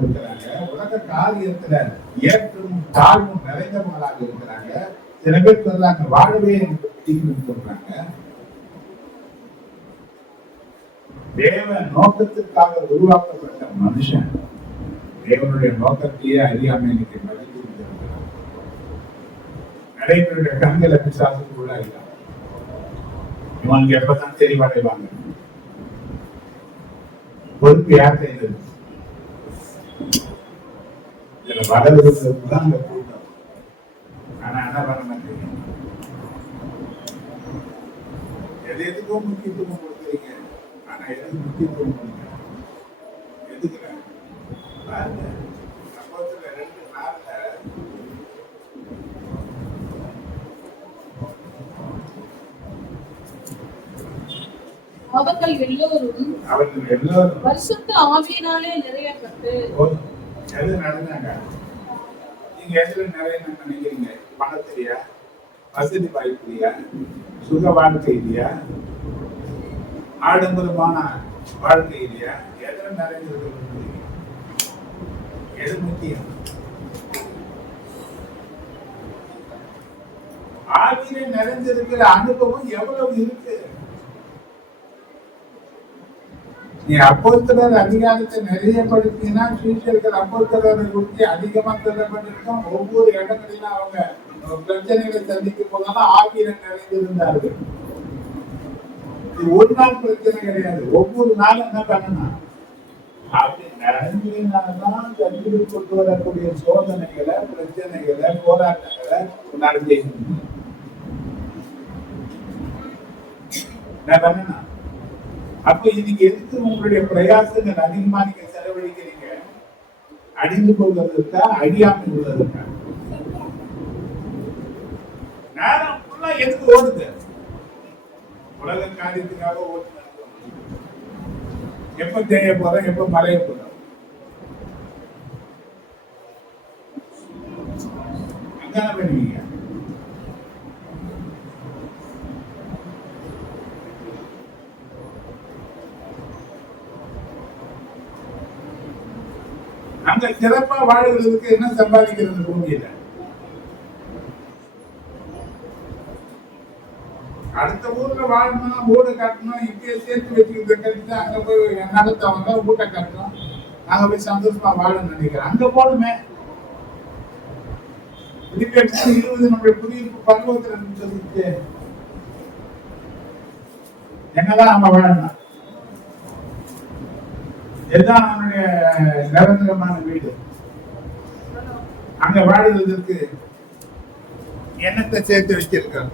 இருக்கிறாங்க. உலக காரியத்துல ஏற்றும் தாழ்வும் நிறைந்தவங்களாக இருக்கிறாங்க. சில பேர் சொல்றாங்க வாழவே பிடிக்குன்னு சொல்றாங்க. தேவ நோக்கத்திற்காக உருவாக்கப்பட்ட மனுஷன் தேவனுடைய நோக்கத்தையே அறியாம இன்னைக்கு மதித்து இருக்கிறார். நிறைய பேருடைய கண்களை பிசாசுக்குள்ள இருக்காங்க. இவங்க எப்பதான் தெளிவடைவாங்க? பொறுப்பு யார் செய்தது? இதுல வளர்வதற்குதான் அந்த கூட்டம். ஆனா என்ன பண்ண மாட்டேங்க? எதுக்கும் முக்கியத்துவம் கொடுக்குறீங்க. ஆனா எதுக்கு முக்கியத்துவம் கொடுங்க? எதுக்குற பாருங்க, சம்பவத்துல 2 நாள்ல அவர்கள் எல்லோரும் பரிசுத்த ஆவியினாலே நிறையப்பட்டு எது நடந்தாங்க? நீங்க எதுல நிறைய நினைக்கிறீங்க? பணத்திலையா, வசதி வாய்ப்புலையா, சுக வாழ்க்கை இல்லையா, ஆடம்பரமான வாழ்க்கை இல்லையா? எதுல நிறைஞ்சிருக்கு? எது முக்கியம்? ஆவியில நிறைஞ்சிருக்கிற அனுபவம் எவ்வளவு இருக்கு? நீ அப்போஸ்தலர் அதிகாரத்தை நிறைய படிச்சீங்கன்னா சீஷர்கள் அப்போஸ்தலரை குறித்து அதிகமா சொல்லப்பட்டிருக்கோம். ஒவ்வொரு இடங்களிலும் அவங்க பிரச்சனைகளை சந்திக்கும் போதெல்லாம் ஆவியில நிறைந்திருந்தார்கள். இது ஒரு நாள் பிரச்சனை கிடையாது. ஒவ்வொரு நாளும் என்ன பண்ணணும்? அப்படி நிறைஞ்சினால்தான் கல்வியில் கொண்டு வரக்கூடிய சோதனைகளை, பிரச்சனைகளை, போராட்டங்களை நடத்தி என்ன பண்ணணும்? அப்ப இன்னைக்கு எதுக்கு உங்களுடைய பிரயாசங்கள் அதிகமா நீங்க செலவழிக்கிறீங்க? அடிந்து போவதற்கா, அடியாமல் உள்ளதற்கா? நேரம் ஃபுல்லா எதுக்கு ஓடுது? உலக காரியத்துக்காக ஓடுது. எப்ப தேய போறோம், எப்ப மறைய போறோம்? அங்கதான் பண்ணுவீங்க. அங்க சிறப்பா வாழ்கிறதுக்கு என்ன சம்பாதிக்கிறது? பூமியில அடுத்த ஊர்ல வாழணும், வீடு கட்டணும், இப்பயே சேர்த்து வச்சுக்கிறத கழிச்சு அங்க போய் நடத்தவங்க வீட்டை கட்டணும், அங்க போய் சந்தோஷமா வாழணும்னு நினைக்கிறேன். அங்க போடுமே. 20 நம்முடைய குடியிருப்பு பருவத்தில் இருந்துச்சு. என்னதான் நம்ம வாழணும்? இதுதான் நம்முடைய நிரந்தரமான வீடு. அங்க வாழ்வதற்கு என்னத்தை சேர்த்து வச்சிருக்கோம்?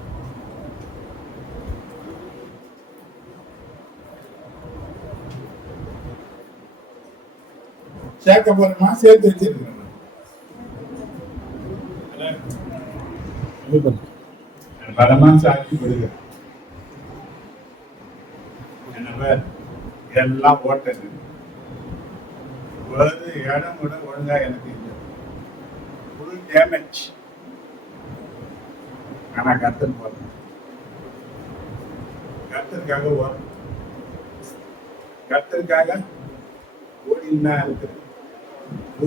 சேர்க்க போறோமா, சேர்த்து வச்சிருக்கோம்? பலமா சாட்சி கொடுக்க எல்லாம் ஓட்டது. ஒரு இடம் கூட ஒழுங்கா எனக்கு இல்லை. Full damage. ஆனா கத்தர் போறேன், கத்தருக்காக ஓடும், கத்தருக்காக ஓடினா இருக்கு.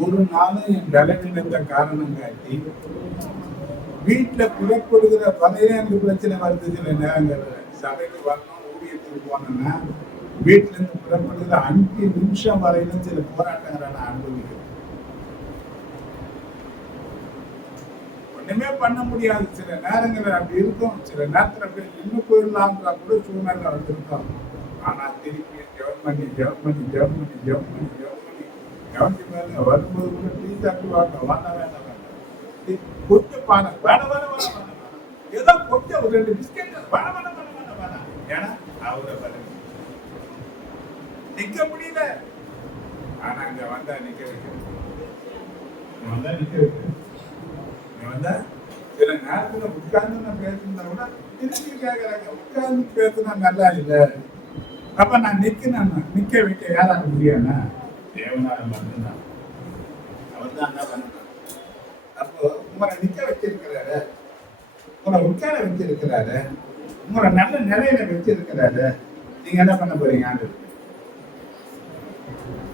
ஒரு நாளும் என் பலவீனத்தை காரணம் காட்டி வீட்டுல புறப்படுகிற வரையில எனக்கு பிரச்சனை வருது. சில நேரங்கள்ல சபைக்கு வரணும், ஊழியத்துக்கு போனேன்னா வீட்டுல இருந்து புறப்படுகிற 5 நிமிஷம் வரையிலும் சில போராட்டங்களை நான் அனுபவிக்கிறேன். ஒண்ணுமே பண்ண முடியாது. சில நேரங்கள் அப்படி இருக்கும். சில நேரத்துல அப்படி இன்னும் போயிடலாம்ன்ற கூட சூழ்நிலை வந்திருக்கோம். ஆனா திருப்பி ஜெபம் பண்ணி கவனிச்சு பாருங்க. வரும்போது கூட டீ சாப்பிடுவாங்க, வேண்டாம் வேண்டாம் வேண்டாம், கொஞ்சம் பானை வேணாம் வேணாம் வேணாம் வேணாம், ஏதோ கொஞ்சம் ஒரு 2 பிஸ்கெட் வேணாம் வேணாம் வேணாம் வேணாம் வேணாம். ஏன்னா அவரை பாருங்க நிக்க முடியல. ஆனா இங்க வந்தா நிக்க வைக்கிறேன், வந்தா நிக்க வைக்கிறேன். வந்தா சில நேரத்துல உட்கார்ந்து நான் பேசுனா கூட திருப்பி கேட்கறாங்க, உட்கார்ந்து பேசுனா நல்லா இல்லை. அப்ப நான் நிக்க வைக்க யாரால முடியாதுன்னா தேவனால மட்டும்தான். அவர் தான் என்ன பண்ணணும்? அப்போ உங்களை நிக்க வச்சிருக்கிறாரு, உங்களை உட்கார வச்சிருக்கிறாரு, உங்களை நல்ல நிலையில வச்சிருக்கிறாரு. நீங்க என்ன பண்ண போறீங்க? ஆண்டு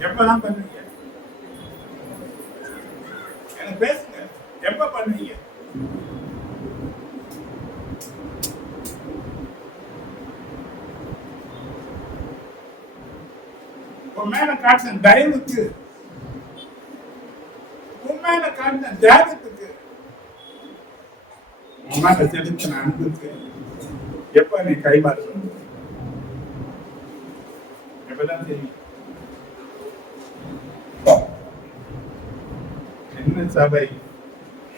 எப்பதான் பண்ணுவீங்க? எனக்கு பேசுங்க, எப்ப பண்ணுவீங்க? உன் மேல காட்டின தயவுக்கு, உன் மேல காட்டின தியாகத்துக்கு, உன் மேல செலுத்தின அன்புக்கு எப்ப நீ கைமாறு சொல்லுங்க? எப்பதான் தெரியும்? என்ன சபை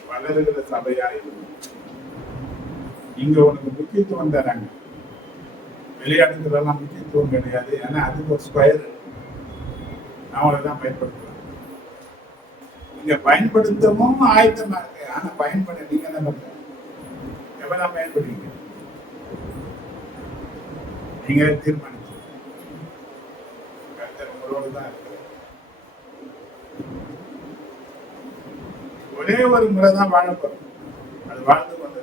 வளருகிற சபையாய் இங்க உனக்கு முக்கியத்துவம் தராங்க. விளையாட்டுகளெல்லாம் முக்கியத்துவம் கிடையாது. ஏன்னா அதுக்கு ஒரு ஸ்கொயர் அவங்களதான் பயன்படுத்துவாங்க. இங்க பயன்படுத்தவும் ஆயத்தமா இருக்கு. ஆனா பயன்பட நீங்க என்ன பண்ற? எப்பதான் பயன்படுவீங்க? நீங்க தீர்மானிச்சு உங்களோடு தான் இருக்கு. ஒரே ஒரு முறைதான் வாழப்படும். அது வாழ்ந்து கொண்டு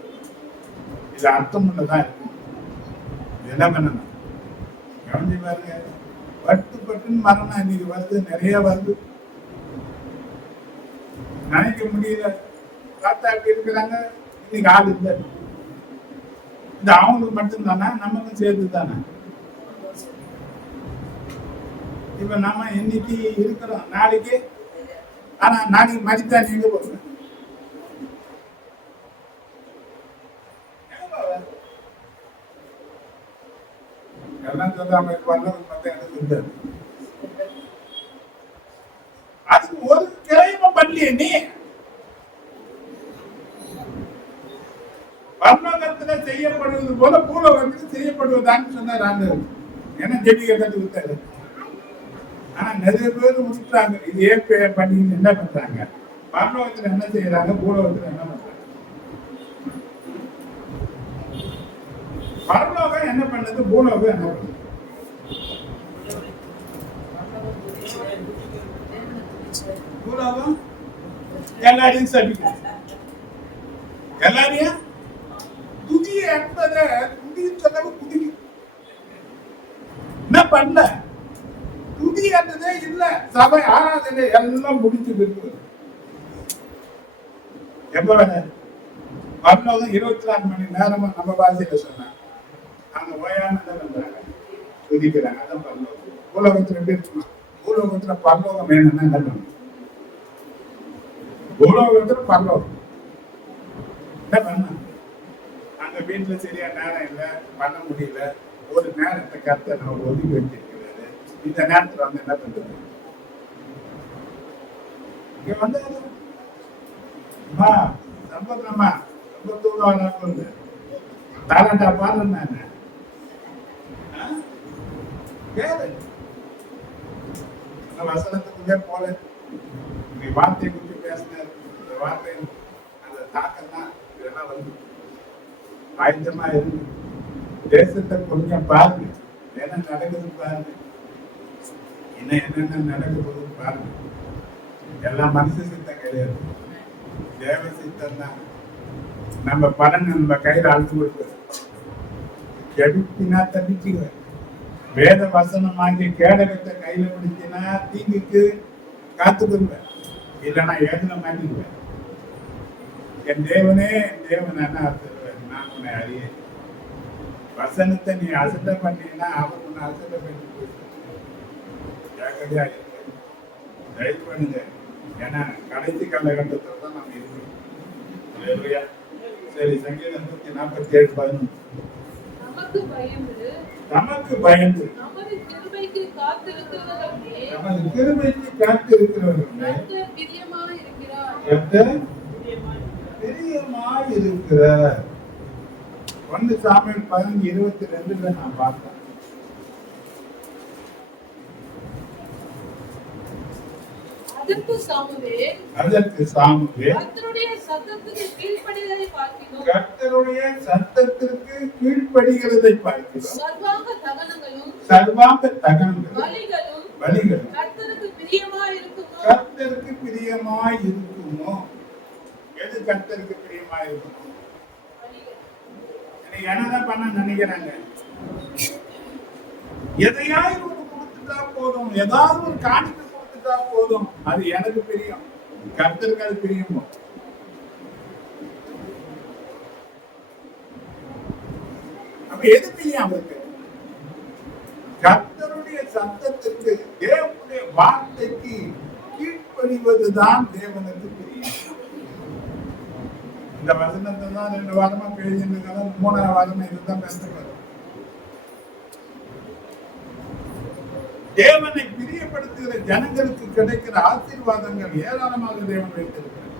இது அர்த்தம் உள்ளதான் இருக்கும். இது என்ன பண்ணணும்? கவனிச்சு பாருங்க. பட்டு பட்டுன்னு மரணம் இன்னைக்கு வருது, நிறைய வருது. நினைக்க முடியல. தாத்தா எப்படி இருக்கிறாங்க, இன்னைக்கு ஆள் இல்லை. இது அவங்களுக்கு மட்டும்தானா, நமக்கும் சேர்த்து தானே? இப்ப நம்ம இன்னைக்கு இருக்கிறோம், நாளைக்கு ஆனா நாளைக்கு மதித்தா நீங்க போங்க. எல்லாம் சொல்லாம இருப்பாங்க, மத்த எனக்கு இருந்தது. அதுக்கு ஒரு கிரைம பண்ணலையே நீ. பரலோகத்துல செய்யப்படுவது போல பூலோகத்தில் செய்யப்படுவதான்னு சொன்னார் ஆண்டவர். ஏன்னா ஜெபிக்க கத்து கொடுத்தாரு. ஆனா நிறைய பேர் விட்டுறாங்க. இது ஏன் பண்ணி என்ன பண்றாங்க? பரலோகத்துல என்ன செய்யறாங்க, பூலோகத்துல என்ன பண்றாங்க? பரலோகம் என்ன பண்ணது, பூலோகம் என்ன பண்ணுது? பூலோகம் எல்லாரையும் சபிக்கும். எல்லாரையும் துதி என்பதை துதி சொன்னது குதிக்கும். என்ன பண்ண? துதி என்றதே இல்ல. சபை ஆராதனை எல்லாம் முடிச்சு இருக்கு. எப்ப வேணா பரலோகம் 24 மணி நேரமா நம்ம பாஷையில சொன்னாங்க. அங்க ஓயாம என்ன பண்றாங்க, துதிக்கிறாங்க. அதான் பரலோகம். பூலோகத்துல எப்படி இருக்குமா? பூலோகத்துல பரலோகம் வேணும்னா என்ன பண்ணணும்? பூலோகத்துல பரலோகம் என்ன பண்ண? அங்க வீட்டுல சரியா நேரம் இல்லை, பண்ண முடியல. ஒரு நேரத்தை கத்த நம்ம ஒதுக்கி வச்சிருக்கிறாரு. இந்த நேரத்துல வந்து என்ன பண்றது? இங்க வந்து சம்பந்தமா ரொம்ப தூரம் தாராட்டா பாடுறேன் நான். கேளு, வசனத்துக்குள்ளே போல நீ வார்த்தையை குறித்து பேசினார். இந்த வார்த்தை அந்த தாக்கம் தான் இதெல்லாம் வந்து ஆயத்தமா இருக்கு. தேசத்தை கொஞ்சம் பாருங்க, என்ன நடக்குது பாருங்க, இன்னும் என்னென்ன நடக்க போகுதுன்னு பாருங்க. எல்லாம் மனுஷ சித்தம் கிடையாது, தேவ சித்தம் தான். நம்ம பலன் நம்ம கையில் அழுத்து கொடுக்குறது. கெடுத்தினா தப்பிச்சுக்குவேன். வேத வசனம் வாங்கி கேடகத்தை கையில பிடிச்சினா தீங்குக்கு காத்துக்குருவேன், இல்லைன்னா ஏதுல மாட்டிக்குவேன். என் தேவனே என் தேவன் என்ன அர்த்தம், நான் உன்னை அறிய. வசனத்தை நீ அசட்ட பண்ணீங்கன்னா அவர் உன்னை அசட்ட பண்ணி ஜாக்கிரதையா இருக்கு. தயவு பண்ணுங்க. ஏன்னா கடைசி காலகட்டத்தில் தான் நம்ம இருக்கோம். சரி, சங்கீதம் 147:11. நமக்கு பயந்து நமது கிருபைக்கு காத்திருக்கிறவர்களே பிரியமாயிருக்கிறார். 1 சாமுவேல் 15:22 நான் பார்த்தேன். அதற்கு சாமுவேல் கர்த்தருடைய சத்தத்துக்கு கீழ்ப்படிகிறதை பார்க்கிறோம். சர்வாங்க தகனங்களும் பலிகளும் கர்த்தருக்கு பிரியமாயிருக்குமோ? எது கர்த்தருக்கு பிரியமாயிருக்குமோ? என்னதான் பண்ண நினைக்கிறாங்க? எதையாவது ஒன்று கொடுத்துட்டா போதும், ஏதாவது ஒரு காணிக்கை கொடுத்துட்டா போதும், அது எனக்கு பிரியம். கர்த்தருக்கு அது பிரியமோ? அப்ப எது பிரியம் அவருக்கு? கர்த்தருடைய சத்தத்திற்கு, தேவனுடைய வார்த்தைக்கு கீழ்ப்படிவதுதான் தேவனுக்கு பிரியம். இந்த வசனத்தை தான் 2 வாரமா பேசிட்டு 3ஆவது வாரமா இதுதான் பேசுறது. தேவனை பிரியப்படுத்துகிற ஜனங்களுக்கு கிடைக்கிற ஆசீர்வாதங்கள் ஏராளமாக தேவன் வைத்திருக்கிறார்.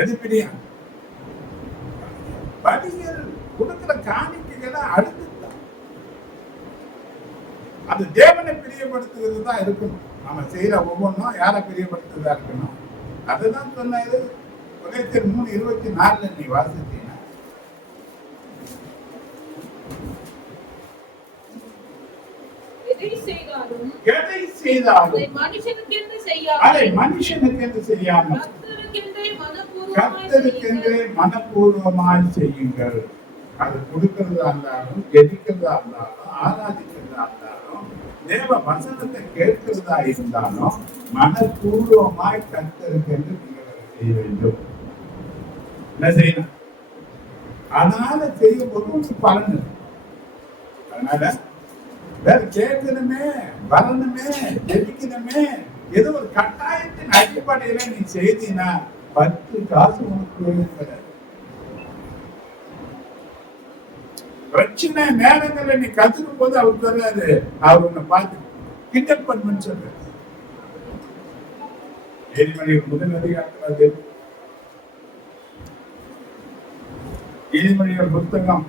எது பிரியம்? பலிகள் கொடுக்கிற காணிக்கைகளை அடுத்துதான் அது தேவனை பிரியப்படுத்துகிறது தான் இருக்கணும். நம்ம செய்யற ஒவ்வொன்றும் யாரை பிரியப்படுத்துறதா இருக்கணும். அதுதான் சொன்னது கொலைத்தர் 3:24 நீ வாசித்தீங்கன்னா, எதை செய்தாலும் அதை மனுஷனுக்கென்று செய்யாமல் கர்த்தருக்கென்றே மனப்பூர்வமாய் செய்யுங்கள். அது கொடுக்கிறதா இருந்தாலும், ஜெபிக்கிறதா இருந்தாலும், ஆராதிக்கிறதா இருந்தாலும், தேவ வசனத்தை கேட்கிறதா இருந்தாலும் மனப்பூர்வமாய் கர்த்தருக்கென்று நீங்கள் அதை செய்ய வேண்டும். என்ன செய்யணும்? அதனால செய்யும் போது பலன். அதனால வேற கேட்கணுமே, வரணுமே, ஜெபிக்கணுமே, ஏதோ ஒரு கட்டாயத்தின் அடிப்படையில நீ செய்தீனா 10 காசு உனக்கு பிரச்சனை நேரங்கள்ல நீ கத்துக்கும் போது அவர் சொல்றாரு, அவர் உன்னை பார்த்து கிண்டல் பண்ணுன்னு சொல்றாரு. நீதிமொழிகள் முதல் அதிகாரத்தில் நீதிமொழிகள் புத்தகம்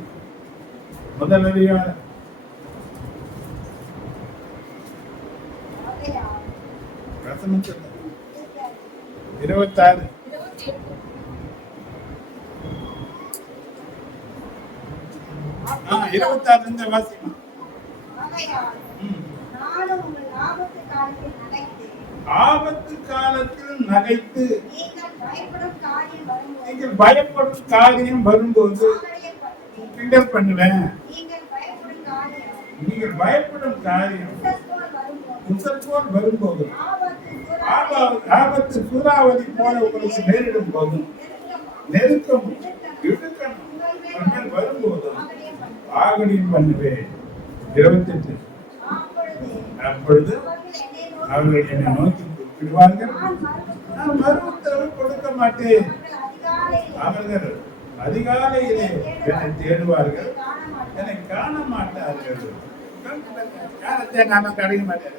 முதல் அதிகாரம் 26 26 வாசிக்கலாம். ஆபத்து காலத்தில் நகைத்து நீங்கள் பயப்படும் காரியம் வரும்போது கிண்டல் பண்ணுவேன். நீங்கள் பயப்படும் காரியம் முசல்போல் வரும்போது, ஆபத்து சூறாவளி போல உங்களுக்கு நேரிடும் போதும், நெருக்கம் இடுக்கம் வரும்போதும் ஆகடியும் பண்ணுவேன். 28 அப்பொழுது அவர்கள் என்னை நோக்கி கூப்பிடுவார்கள், நான் மறு உத்தரவு கொடுக்க மாட்டேன். அவர்கள் அதிகாலையிலே என்னை தேடுவார்கள், என்னை காண மாட்டார்கள். நாம கிடைக்க மாட்டேன்.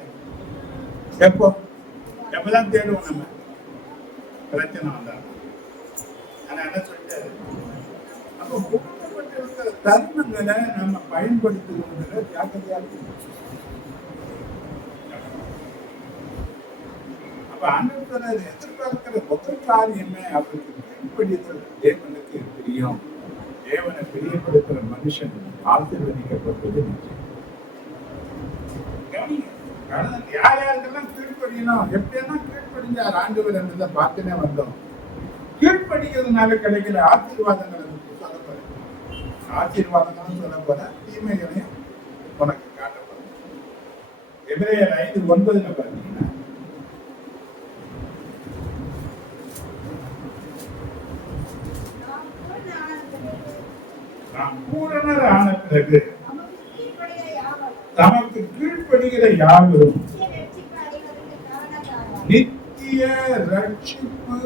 எப்பதான் தேடுவோம் நம்ம பிரச்சனை வந்தா. ஆனா என்ன சொல்லிட்டாரு? அப்ப கொடுக்கப்பட்டிருக்கிற தருணங்களை நம்ம பயன்படுத்துவதில் ஜாக்கிரதையா இருக்கணும். அப்ப ஆண்டவர் எதிர்பார்க்கிற முதல் காரியமே அவருக்கு கீழ்ப்படிதல் தேவனுக்கு பிரியம். தேவனை பிரியப்படுத்துற மனுஷன் ஆசீர்வதிக்கப்பட்டது நிச்சயம். யார் யாருக்கெல்லாம் கீழ்ப்படியணும், எப்படியெல்லாம் கீழ்ப்படிஞ்சார் ஆண்டவர் என்றதை பார்த்துனே வந்தோம். கீழ்ப்படிக்கிறதுனால கிடைக்கிற ஆசீர்வாதங்களை சொல்ல போற, ஆசீர்வாதங்களும் சொல்ல போற, தீமைகளையும் உனக்கு காட்டப்படும். எபிரேயர் 5:9 பார்த்தீங்கன்னா, நாம் பூரணர் ஆன பிறகு தமக்கு கீழ்ப்படுகிற யாவரும் நித்திய ரட்சிப்பு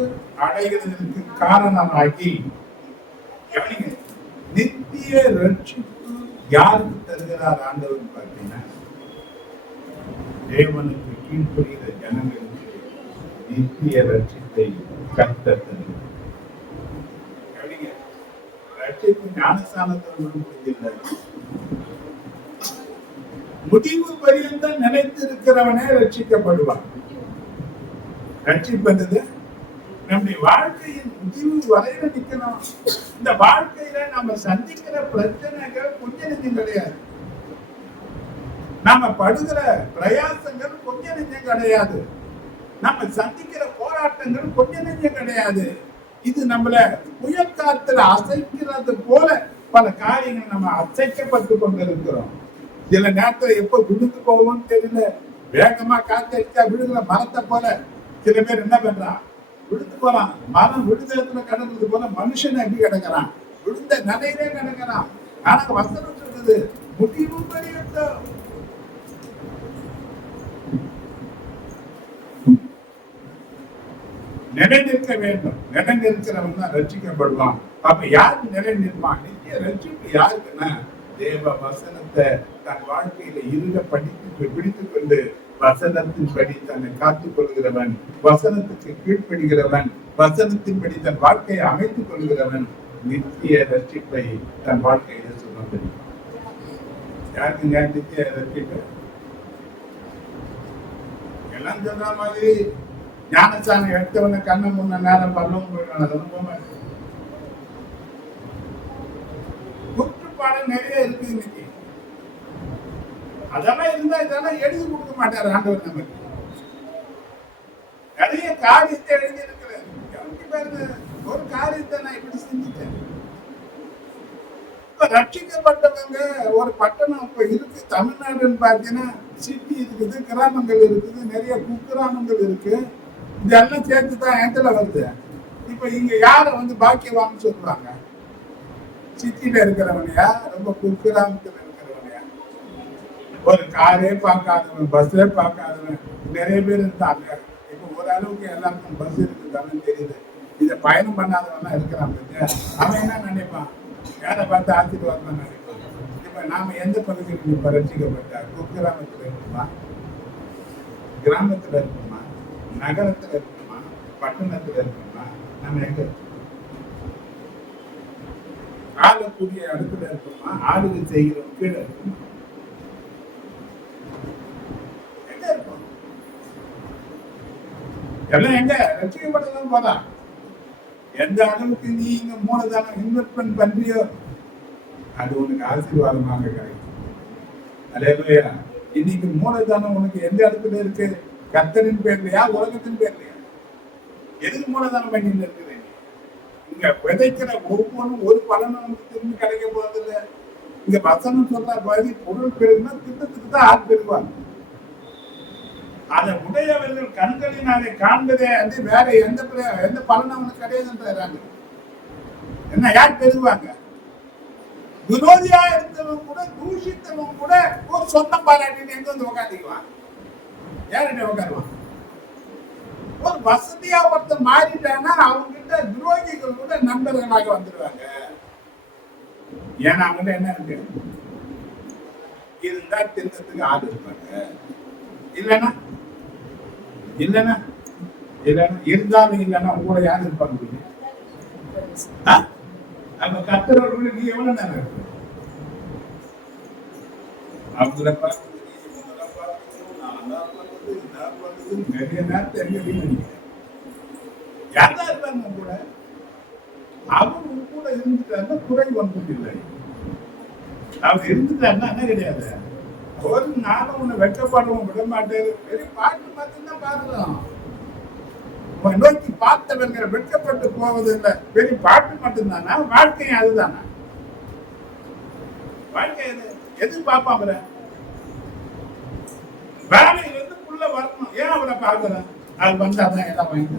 அடைகிறதற்கு காரணமாகி, நித்திய ரட்சிப்பு யாருக்கு தருகிறார் ஆண்டவர் பார்த்தீங்கன்னா, தேவனுக்கு கீழ்ப்படுகிற ஜனங்களுக்கு நித்திய ரட்சிப்பை கர்த்தர் தருகிறார். ரட்சிப்பு ஞானஸ்தானத்தில் முடியவில்லை, முடிவு பரியந்தம் நினைத்திருக்கிறவனே ரட்சிக்கப்படுவான். ரட்சிப்பது நம்முடைய வாழ்க்கையின் முடிவு வரையில நிக்கணும். இந்த வாழ்க்கையில நம்ம சந்திக்கிற பிரச்சனைகள் கொஞ்ச நெஞ்சம் கிடையாது. நாம படுகிற பிரயாசங்கள் கொஞ்ச நெஞ்சம் கிடையாது. நம்ம சந்திக்கிற போராட்டங்கள் கொஞ்ச நெஞ்சம் கிடையாது. இது நம்மள புயற்காத்துல அசைக்கிறது போல பல காரியங்கள் நம்ம அசைக்கப்பட்டு கொண்டிருக்கிறோம். சில நேரத்துல எப்ப விழுந்து போவோம்னு தெரியல, வேகமா காத்தடிச்சா விழுகிற மரத்தை போல சில பேர் என்ன பண்றான், விழுந்து போறான். மரம் விழுந்தத்துல கிடந்தது போல மனுஷன் எப்படி கிடக்கிறான், விழுந்த நிலையிலே கிடக்கிறான். ஆனா வசனம் சொல்றது முடிவு பரியந்தம். நிலை நிற்க வேண்டும். நிலை நிற்கிறவன் தான் ரட்சிக்கப்படுவான். அப்ப யாருக்கு நிலை நிற்பான்? நித்திய ரட்சிப்பு யாருக்குன்னா, தேவ வசனத்தை தன் வாழ்க்கையில இருக பிடித்துக் கொண்டு வசனத்தின்படி தன்னை காத்துக் கொள்கிறவன், வசனத்துக்கு கீழ்ப்படுகிறவன், வசனத்தின்படி தன் வாழ்க்கையை அமைத்துக் கொள்கிறவன் நித்திய ரட்சிப்பை தன் வாழ்க்கையில சுமந்திருப்பான். யாருக்குங்க நித்திய ரட்சிப்பு? எல்லாம் சொல்ற மாதிரி ஞானசாமி எடுத்தவன கண்ண முன்ன நேரம் பல்லவும் போயிடுவாங்க. குற்றுப்பாடு நிறைய இருக்கு இன்னைக்கு. அதெல்லாம் இருந்தா இதெல்லாம் எழுதி கொடுக்க மாட்டார் ஆண்டவர் நமக்கு. நிறைய காரியத்தை எழுதி இருக்கிறார். ஒரு காரியத்தை நான் இப்படி செஞ்சுட்டேன். இப்ப ரட்சிக்கப்பட்டவங்க ஒரு பட்டணம் இப்ப இருக்கு. தமிழ்நாடுன்னு பாத்தீங்கன்னா சிட்டி இருக்குது, கிராமங்கள் இருக்குது, நிறைய குக்கிராமங்கள் இருக்கு. இதெல்லாம் சேர்த்துதான் என்கிட்ட வருது. இப்ப இங்க யார பாக்கியவான்னு சொல்லுவாங்க? சிட்டியில இருக்கிறவனையா, ரொம்ப குக்கிராமத்துல இருக்கிறவனையா? ஒரு காரே பார்க்காதவன், பஸ்ஸே பார்க்காதவன் நிறைய பேர் இருந்தாங்க. இப்ப ஓரளவுக்கு எல்லாருக்கும் பஸ் இருக்குதான்னு தெரியுது. இதை பயணம் பண்ணாதவன் இருக்கிறான். அவன் என்ன நினைப்பான்? யாரை பார்த்து ஆசீர்வாதம் நினைப்பான். இப்ப நாம எந்த பகுதியில் இப்ப ரட்சிக்கப்பட்ட? குக்கிராமத்துல இருக்குமா, கிராமத்துல இருக்குமா, நகரத்துல இருக்குமா, பட்டணத்துல இருக்குமா? நம்ம எங்க ஆளக்கூடிய அடுப்புல இருக்குமா, ஆளுகை செய்கிறோம் கீழே இருக்குமா? எங்க இருக்கும்? எல்லாம் எங்க ரட்சிக்கப்பட்டதும் போதா? எந்த அளவுக்கு நீ இங்க மூலதனம் இன்வெஸ்ட்மெண்ட் பண்றியோ அது உனக்கு ஆசீர்வாதமாக கிடைக்கும். அல்லேலூயா. இன்னைக்கு மூலதனம் உனக்கு எந்த இடத்துல இருக்கு? கர்த்தரின் பேர்லையா, உலகத்தின் பேர்லையா? எதுக்கு மூலதனம் பண்ணிட்டு இருக்கிறேன்? இங்க விதைக்கிற ஒவ்வொன்றும் ஒரு பலனும் நமக்கு திரும்பி கிடைக்க போறதில்லை. இங்க வசனம் சொல்ற பகுதி பொருள் பெருகுனா திட்டத்துக்கு தான் ஆள் பெறுவாங்க. அதை உடையவர்கள் கண்களின் அதை காண்பதே வந்து வேற எந்த பலனும் அவனுக்கு கிடையாதுன்றாங்க. என்ன யார் பெறுவாங்க? விரோதியா இருந்தவன் கூட, தூஷித்தவன் கூட ஒரு சொந்தம் பாராட்டின்னு எங்க உட்காந்துக்குவான்? யாருடைய உட்காருவான்? ஒரு வசதியா ஒருத்தர் மாறிட்டான்னா அவங்க கிட்ட துரோகிகள் கூட நண்பர்களாக வந்துடுவாங்க. ஏன்னா அவங்க என்ன இருக்கு? இருந்தா திட்டத்துக்கு ஆள் இருப்பாங்க, இல்லைன்னா இருந்தாலும் இல்லைன்னா உங்களோட யாரு இருப்பாங்க? அப்ப கர்த்தரோட நீ எவ்வளவு நேரம் இருக்கு? அவங்கள பார்த்து நிறைய நேரத்தை எங்க வீடு யாரா இருப்பாங்க கூட. அவரு கூட இருந்துட்டாருன்னா குறை ஒன்றும் இல்லை. அவர் இருந்துட்டாருன்னா என்ன கிடையாது. ஒரு நாளும் உன்னை வெட்டப்படுவோம் விட மாட்டேன். வெறும் பாட்டு மட்டும்தான் பாடுறோம். நோக்கி பார்த்தவர்கள் வெட்கப்பட்டு போவது இல்லை. வெறும் பாட்டு மட்டும்தானா? வாழ்க்கை அதுதானா? வாழ்க்கை எது பார்ப்பாங்க? வேலையிலிருந்து புள்ள வரணும். ஏன் அவரை பார்க்கிறேன்? அது வந்தாதான் எல்லாம் வாங்கி.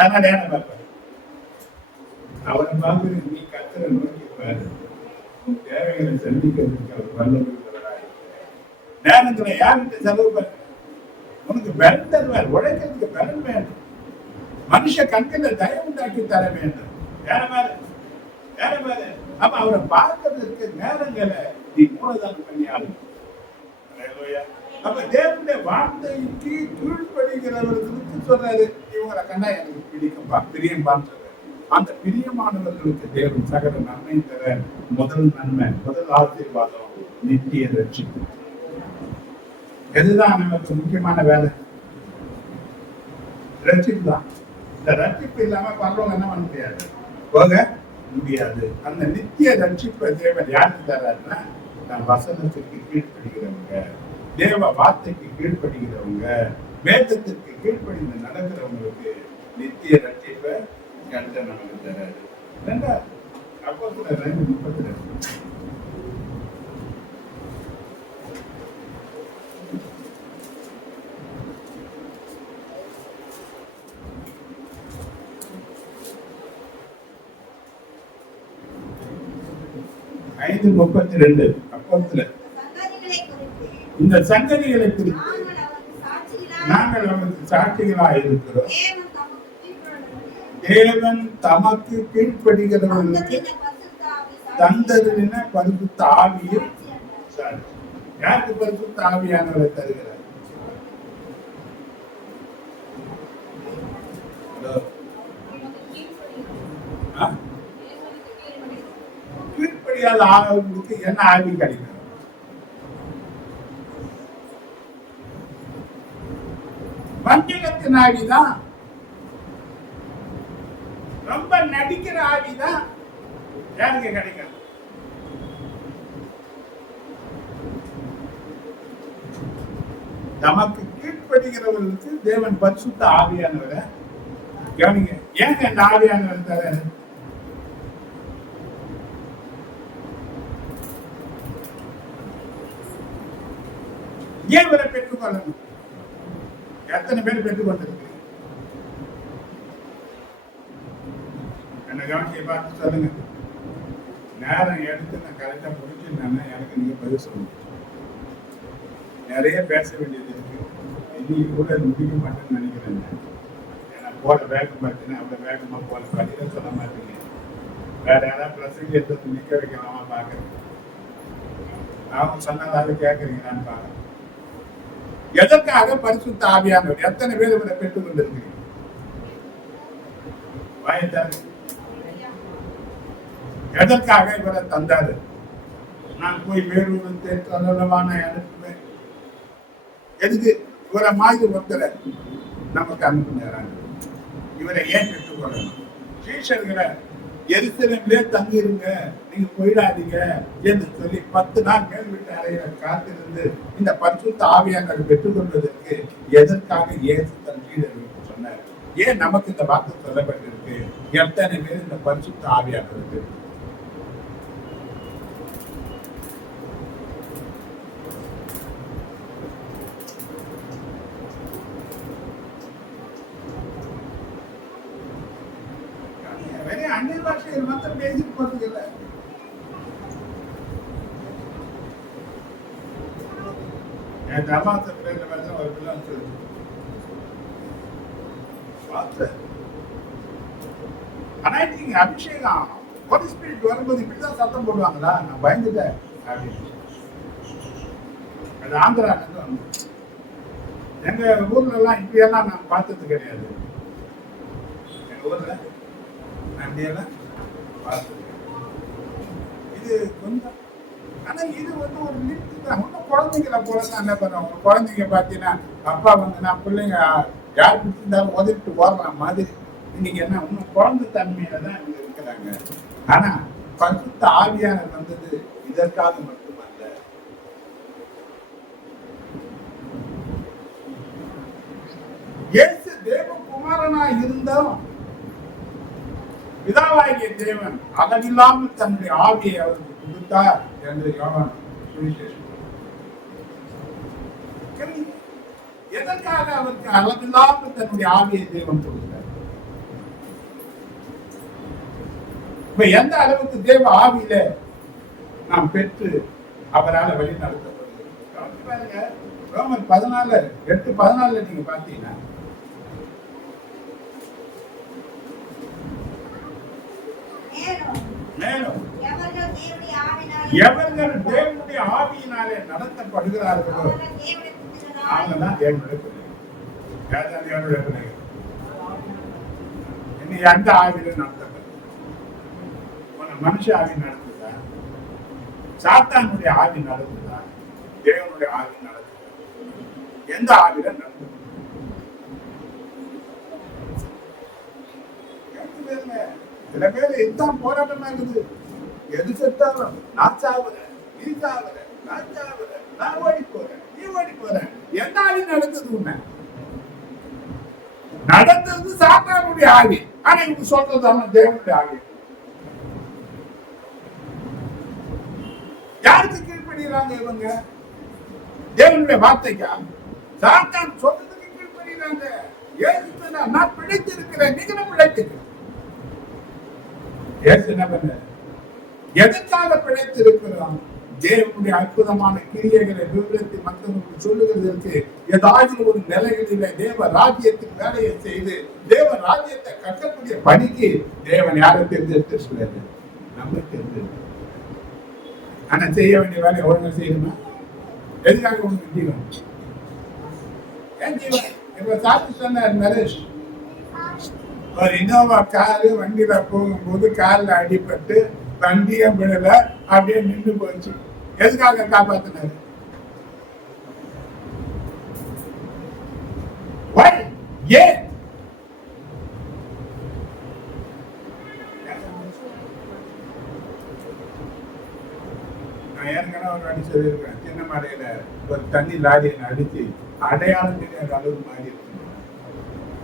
அதனால ஏன பார்ப்பேன்? அவரை பார்க்கிறேன். நீ கத்தரை நோக்கி பாரு. உன் தேவைகளை சந்திக்கிறதுக்கு அவர் வல்லவர். நேரங்களை யார்கிட்ட செலவு பண்ண? உனக்கு பலன் தருவார். உழைக்கிறதுக்கு பலன் வேண்டும். மனுஷ கண்களில் தயவு உண்டாக்கி தர வேண்டும். வேற பாரு. அப்ப அவரை பார்க்கறதுக்கு நேரங்களை நீ மூலதனம் பண்ணி ஆளுங்க. அப்ப தேவனுடைய வார்த்தைக்கு கீழ்படுகிறவர்களுக்கு சொல்றாரு, இவங்களை கண்டா எனக்கு பிடிக்கும்பா, பிரியம்பான்னு சொல்றாரு. அந்த பிரியமானவர்களுக்கு தேவன் சகல நன்மை தர முதல் நன்மை, முதல் ஆசீர்வாதம் நித்திய ரட்சிப்பு. எதுதான் நமக்கு முக்கியமான வேலை? ரட்சிப்பு தான். இந்த ரட்சிப்பு இல்லாம பரலோகம் என்ன பண்ண முடியாது, போக முடியாது. அந்த நித்திய ரட்சிப்பை தேவன் யாருக்கு தர்றாருன்னா, நான் வசனத்துக்கு கீழ்ப்படுகிறவங்க, தேவ வார்த்தைக்கு கீழ்ப்படுகிறவங்க, வேதத்திற்கு கீழ்ப்படிந்து நடக்கிறவங்களுக்கு நித்திய ரட்சிப்பை கர்த்தர் நமக்கு தர்றாரு. ரெண்டாவது அப்போஸ்தலர் 2:32. 5:32 அப்பத்துல இந்த சங்கதிகளை குறித்து நாங்கள் அவருக்கு சாட்சிகளாக இருக்கிறோம். தேவன் தமக்கு கீழ்ப்படுகிறவர்களுக்கு தந்தருளின பரிசுத்த ஆவியை சாட்சி. யாருக்கு பரிசுத்த ஆவியானவரை தருகிறார்? கீழ்ப்படியாத ஆவிக்கு என்ன ஆவி கிடைக்கும்? வஞ்சகத்தின் ஆவிதான், ரொம்ப நடிக்கிற ஆவிதான் யாருக்கு கிடைக்கும்? நமக்கு கீழ்ப்படுகிறவர்களுக்கு தேவன் பரிசுத்த ஆவியானவரை கவனிங்க. ஏங்க இந்த ஆவியானவர் தர? ஏன் இவரை பெற்றுக்கொள்ளணும்? எத்தனை பேர் பெற்றுக்கொண்டிருக்கிறீங்க? என்ன கவனிக்க பார்த்து சொல்லுங்க. நேரம் எடுத்து நான் கரெக்டா முடிச்சிருந்தேன்னா எனக்கு நீங்க பதில் சொல்லுங்க. நிறைய பேச வேண்டியது இருக்கு. இன்னைக்கு கூட அது முடிக்க மாட்டேன்னு நினைக்கிறேன். ஏன்னா போல வேகம் பார்த்தீங்கன்னா அவ்வளவு வேகமா போல பதில சொல்ல மாட்டீங்க. வேற யாராவது பிரசங்க எடுத்து நிக்க வைக்கலாமா பாக்குறேன். அவங்க சொன்னதாவது கேட்கறீங்களான்னு பாக்குறேன். எதற்காக பரிசுத்த ஆவியானவர்? எத்தனை பேர் இவரை பெற்றுக் கொண்டிருக்கிறீங்க? எதற்காக இவரை தந்தாரு? நான் போய் வேறொரு தேற்றவான அனுப்புவேன். எதுக்கு? இவரை மாதிரி ஒருத்தரை நமக்கு அனுப்புனாங்க. இவரை ஏன் பெற்றுக்கொள்ளணும்? சீஷர்களை எருசலேமிலே தங்கி இருங்க, நீங்க போயிடாதீங்க என்று சொல்லி 10 நாள் மேல் வீட்டு அறையில காத்திருந்து இந்த பரிசுத்த ஆவியானவரை பெற்றுக்கொள்வதற்கு எதற்காக இயேசு தன் சீடர்களுக்கு சொன்னார்? ஏன் நமக்கு இந்த வாக்கு சொல்லப்பட்டிருக்கு? எத்தனை பேர் இந்த பரிசுத்த ஆவியானவருக்கு? அந்நிய பாஷைகள் மாத்திரம் பேசிட்டு போறது இல்லை. என் தமாச பிள்ளைங்க பார்த்தா ஒரு பிள்ளை அபிஷேகம் ஹோலி ஸ்பிரிட் வரும்போது இப்படிதான் சத்தம் போடுவாங்களா? நான் பயந்துட்டேன். அது ஆந்திரால இருந்து வந்து எங்க ஊர்ல எல்லாம் இப்படியெல்லாம் நான் பார்த்தது கிடையாது. எங்க ஊர்ல அப்படியெல்லாம் பார்த்தது. இது கொஞ்சம், ஆனா இது வந்து ஒரு லிமிட் தான். இன்னும் குழந்தைங்களை போலதான் என்ன பண்ணுவாங்க. குழந்தைங்க பார்த்தீங்கன்னா அப்பா வந்து நான் பிள்ளைங்க யார் பிடிச்சிருந்தாலும் உதவிட்டு ஓடுற மாதிரி இன்னைக்கு என்ன இன்னும் குழந்தை தன்மையில தான் இவங்க இருக்கிறாங்க. ஆனா பரிசுத்த ஆவியானவர் வந்தது இதற்காக மட்டுமல்ல. இயேசு தேவகுமாரனா இருந்தும் பிதாவாகிய தேவன் அளவில்லாமல் தன்னுடைய ஆவியை அவருக்கு கொடுத்தார் என்று யோவான் சுவிசேஷம். எதற்காக அவருக்கு அளவில்லாமல் தன்னுடைய ஆவியை தேவன் கொடுத்தார்? இப்ப எந்த அளவுக்கு தேவ ஆவியில நாம் பெற்று அவரால் வழி நடத்தப்படுகிறது. ரோமர் 14:8-14 நீங்க பாத்தீங்கன்னா மேலும் எவர்கள் தேவனுடைய ஆவியினாலே நடத்தப்படுகிறார்களோ அவங்கதான் தேவனுடைய பிள்ளைகள். இன்னைக்கு எந்த ஆவியில நடத்தப்படுது? மனுஷ ஆவி நடத்துதா? சாத்தானுடைய ஆவி நடத்துதா? தேவனுடைய ஆவி நடத்துதா? எந்த ஆவியில நடத்துது? சில பேர் இதுதான் போராட்டமா இருக்குது. எது செத்தாலும் நான் சாவுறேன், நீ சாவுற, நான் சாவுறேன், நான் ஓடி போறேன், நீ ஓடி போறேன். எந்த ஆவி நடந்தது? உண்மை நடந்தது சாத்தானுடைய ஆவி. ஆனா இவங்க சொல்றதான தேவனுடைய ஆவி. யாருக்கு கீழ்ப்படுகிறாங்க இவங்க? தேவனுடைய வார்த்தைக்கா? சாத்தான் சொல்றதுக்கு கீழ்ப்படுகிறாங்க. நான் பிழைத்திருக்கிறேன், நீங்களும் பிழைத்திருக்கிறேன். ஏசு என்ன பண்ண? எதற்காக பிழைத்திருக்கிறோம்? தேவனுடைய அற்புதமான கிரியைகளை விவரத்தை மற்றவங்களுக்கு சொல்லுகிறதற்கு ஏதாவது ஒரு நிலைகளில தேவ ராஜ்யத்தின் வேலையை செய்து தேவ ராஜ்யத்தை கட்டக்கூடிய பணிக்கு தேவன் யாரை தேர்ந்தெடுத்து சொல்லுது? நம்ம தேர்ந்தெடுத்து. ஆனா செய்ய வேண்டிய வேலையை ஒழுங்கா செய்யணுமா? எதுக்காக ஒண்ணு ஜீவன்? ஏன் ஜீவன்? இப்ப சாப்பிட்டு சொன்னார் நரேஷ், ஒரு இனோவா காரு வண்டியில போகும்போது காலில் அடிபட்டு வண்டியும் விடல, அப்படியே நின்று போச்சு. எதுக்காக காப்பாத்தினாரு? ஏன்? நான் ஏற்கனவே ஒரு வாட்டி சொல்லியிருக்கேன், சின்ன மலையில ஒரு தண்ணி லாரியை அடிச்சு அடையாளம் தெரியாத அளவு மாறி இருக்கு.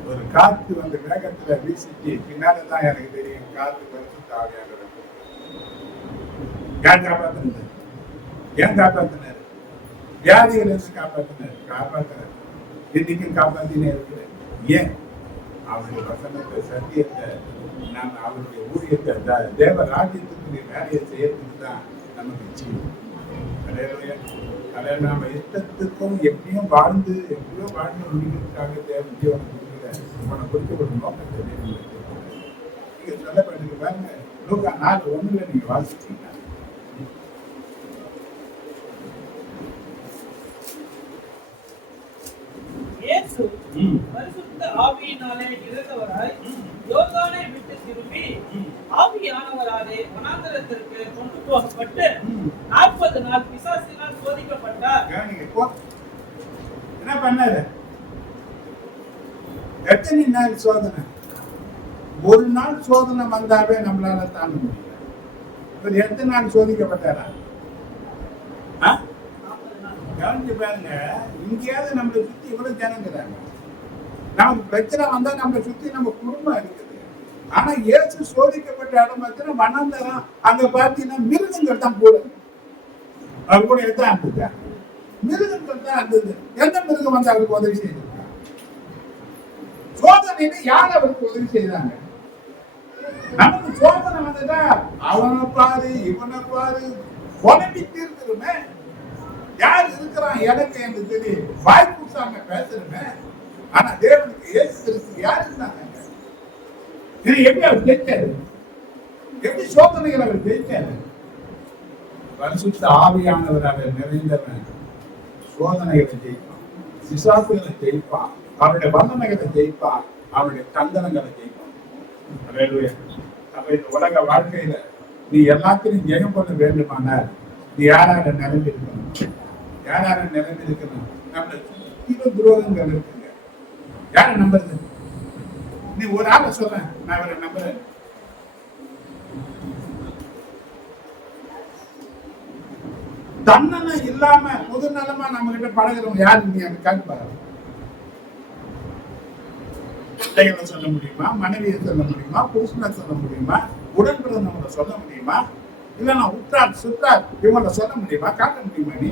ஒரு காத்து வந்து வேகத்துல வீசிச்சு பின்னாலதான் எனக்கு தெரியும் காத்து பரிசுத்த ஆவியானவர். ஏன் காப்பாத்தினாரு? ஏன் காப்பாத்தினாரு? வியாதிகள் இருந்து காப்பாத்தினாரு. காப்பாத்தினாரு. இன்னைக்கும் காப்பாத்தினே இருக்கிற. ஏன்? அவருடைய வசனத்தை, சத்தியத்தை, நான் அவருடைய ஊழியத்தை, தேவ ராஜ்யத்துக்குரிய வேலையை செய்யறதுக்கு தான் நமக்கு நிச்சயம். அதாவது நாம இஷ்டத்துக்கும் எப்படியோ வாழ்ந்து முடிக்கிறதுக்காக தேவன் ஜீவனை கொடுக்கல. உன குறித்து ஒரு நோக்கத்தை நீங்க சொல்லப்பட்டிருக்கு பாருங்க. லூக்கா 4:1 நீங்க வாசிச்சீங்கன்னா, இயேசு பரிசுத்த ஆவியினாலே நிறைந்தவராய் யோர்தானை விட்டு திரும்பி ஆவியானவராலே வனாந்தரத்திற்கு கொண்டு போகப்பட்டு 40 நாள் பிசாசினால் சோதிக்கப்பட்டார். என்ன பண்ணாரு? எத்தனை நாள் சோதனை? ஒரு நாள் சோதனை வந்தாவே நம்மளால தாங்க முடியல. இவர் எத்தனை நாள் சோதிக்கப்பட்டாரா? கவனிச்சு பாருங்க. இங்கேயாவது நம்மளை சுத்தி இவ்வளவு ஜனங்கிறாங்க. நமக்கு பிரச்சனை வந்தா நம்மளை சுத்தி நம்ம குடும்பம் இருக்குது. ஆனா இயேசு சோதிக்கப்பட்ட இடம் பார்த்தீங்கன்னா வனாந்தரம். அங்க பாத்தீங்கன்னா மிருகங்கள் தான் கூட அது கூட தான் இருந்தது. மிருகங்கள் தான் இருந்தது. எந்த மிருகம் வந்து அவருக்கு உதவி செய்திருக்காங்க? சோதனை யார் அவருக்கு உதவி செய்தாங்க? நமக்கு சோதனை வந்ததா அவனை பாரு இவனை பாரு உடம்பி தீர்த்துருமே. யார் இருக்கிறான் எனக்கு என்று தெரியும். வாய்ப்புசாம பேசுறமே. ஆனா தேவனுக்கு இயேசு கிறிஸ்து யார் இருந்தாங்க? இது எப்படி அவர் ஜெயிச்சாரு? எப்படி சோதனைகள் அவர் ஜெயிச்சாரு? பரிசுத்த ஆவியானவராக நிறைந்தவன் சோதனைகளை ஜெயிப்பான், பிசாசுகளை ஜெயிப்பான், அவருடைய வல்லமைகளை ஜெயிப்பான், அவருடைய தந்தனங்களை ஜெயிப்பான். அப்ப இந்த உலக வாழ்க்கையில நீ எல்லாத்தையும் ஜெயம் பண்ண வேண்டுமானால் நீ யாரால நிரம்பி இருக்கணும்? யாரால நிரம்பி இருக்கணும்? நம்மளுக்கு துரோகங்கள் இருக்குங்க. யார நம்புறது? நீ ஒரு ஆளை சொல்ற, நான் அவரை நம்புறேன். தன்னலம் இல்லாம பொது நலமா நம்ம கிட்ட பழகிறவங்க யாரு? நீ அந்த காட்டு பாரு. பிள்ளைகளை சொல்ல முடியுமா? மனைவியை சொல்ல முடியுமா? புருஷனை சொல்ல முடியுமா? உடன்பிறந்தவங்களை சொல்ல முடியுமா? இல்லைன்னா உற்றார் சுற்றார் இவங்களை சொல்ல முடியுமா? காட்ட முடியுமா? நீ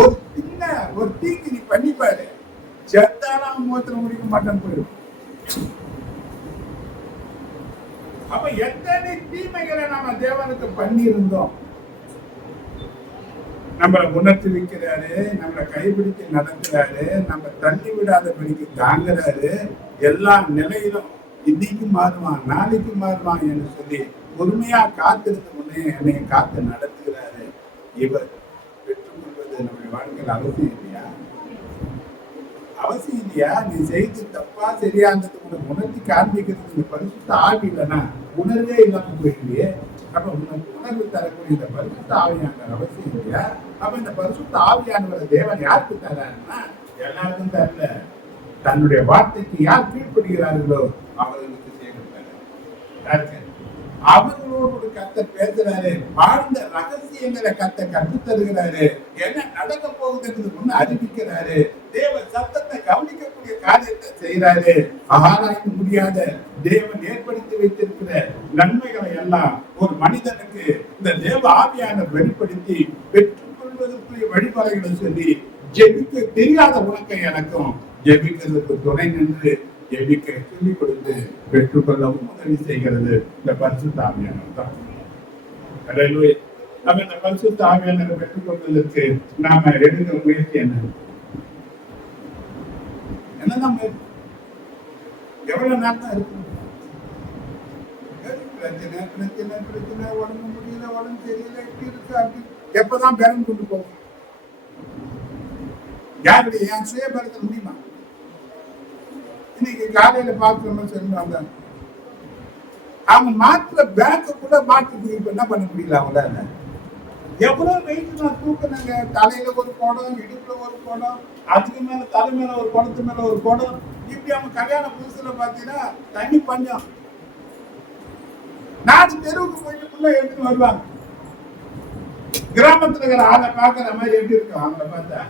ஒரு சின்ன ஒரு தீக்கு நீ பண்ணிப்பாரு, செத்தாலும் மூத்திர முடிக்க மாட்டேன்னு போயிடும். அப்ப எத்தனை தீமைகளை நாம தேவனுக்கு பண்ணி இருந்தோம். நம்மளை உணர்த்தி வைக்கிறாரு, நம்மளை கைபிடித்து நடத்துறாரு, நம்ம தள்ளி விடாதபடிக்கு தாங்குறாரு. எல்லா நிலையிலும் இன்னைக்கு மாறுவான் நாளைக்கு மாறுவான் என்று சொல்லி பொறுமையா காத்திருந்த முன்னே என்னை காத்து நடத்துகிறாரு. இவர் பெற்றுக்கொள்வது நம்முடைய வாழ்க்கையில் அவசியம் இல்லையா? அவசியம் இல்லையா? நீ செய்து தப்பா சரியானது உனக்கு உணர்த்தி காண்பிக்கிறதுக்கு பரிசுத்த ஆவி இல்லைன்னா உணர்வே இல்லாம போயிடுவே. அப்ப உனக்கு உணர்வு தரக்கூடிய இந்த பரிசுத்த ஆவியானவர் அவசியம் இல்லையா? அப்ப இந்த பரிசுத்த ஆவியானவரை தேவன் யாருக்கு தராருன்னா எல்லாருக்கும் தரல. தன்னுடைய வார்த்தைக்கு யார் கீழ்ப்படுகிறார்களோ அவர்களுக்கு சேர்க்கிறாரு. அவர்களோடு கர்த்தர் பேசுறாரு. ஆழ்ந்த ரகசியங்களை கர்த்தர் கற்றுத் தருகிறாரு. என்ன நடக்க போகுதுன்னு முன்ன அறிவிக்கிறாரு. தேவ சத்தத்தை கவனிக்கக்கூடிய காரியத்தை செய்யறாரு. ஆராய்ந்து முடியாத தேவன் ஏற்படுத்தி வைத்திருக்கிற நன்மைகளை எல்லாம் ஒரு மனிதனுக்கு இந்த தேவ ஆவியானவர் வெளிப்படுத்தி பெற்றுக்கொள்வதற்குரிய வழிமுறைகளை சொல்லி ஜெபிக்க தெரியாத உனக்கு எனக்கும் ஜெபிக்கிறதுக்கு துணை நின்று ஜெபிக்க சொல்லிக் கொடுத்து பெற்றுக்கொள்ளவும் உதவி செய்கிறது இந்த பரிசுத்த ஆவியானவர் தான். அல்லேலூயா. அப்ப இந்த பரிசுத்த ஆவியானவரை பெற்றுக்கொள்வதற்கு நாம எடுக்கிற முயற்சி என்னதான் எவ்வளவு நாள் தான் இருக்கும்? பிரச்சனை பிரச்சனை பிரச்சனை, உடம்பு முடியல, உடம்பு தெரியல, எப்படி இருக்கு அப்படி எப்பதான் பேரம் கொண்டு போகும்? யாருடைய என் சுய பேரத்தை முடியுமா? இன்னைக்கு காலையில பார்த்து சொல்லுவாங்க, அவங்க மாத்திர பேங்க கூட மாற்று என்ன பண்ண முடியல அவங்களால. எவ்வளவு வெயிட் நான் தூக்குனாங்க, தலையில ஒரு குடம், இடுப்புல ஒரு குடம், அதுக்கு மேல தலை மேல ஒரு குடத்து மேல ஒரு குடம், இப்படி அவங்க கல்யாண புதுசுல பாத்தீங்கன்னா தண்ணி பஞ்சம். 4 தெருவுக்கு போயிட்டு எடுத்துட்டு வருவாங்க. கிராமத்துல இருக்கிற ஆளை பாக்குற மாதிரி எப்படி இருக்கும் அவங்கள பார்த்தா?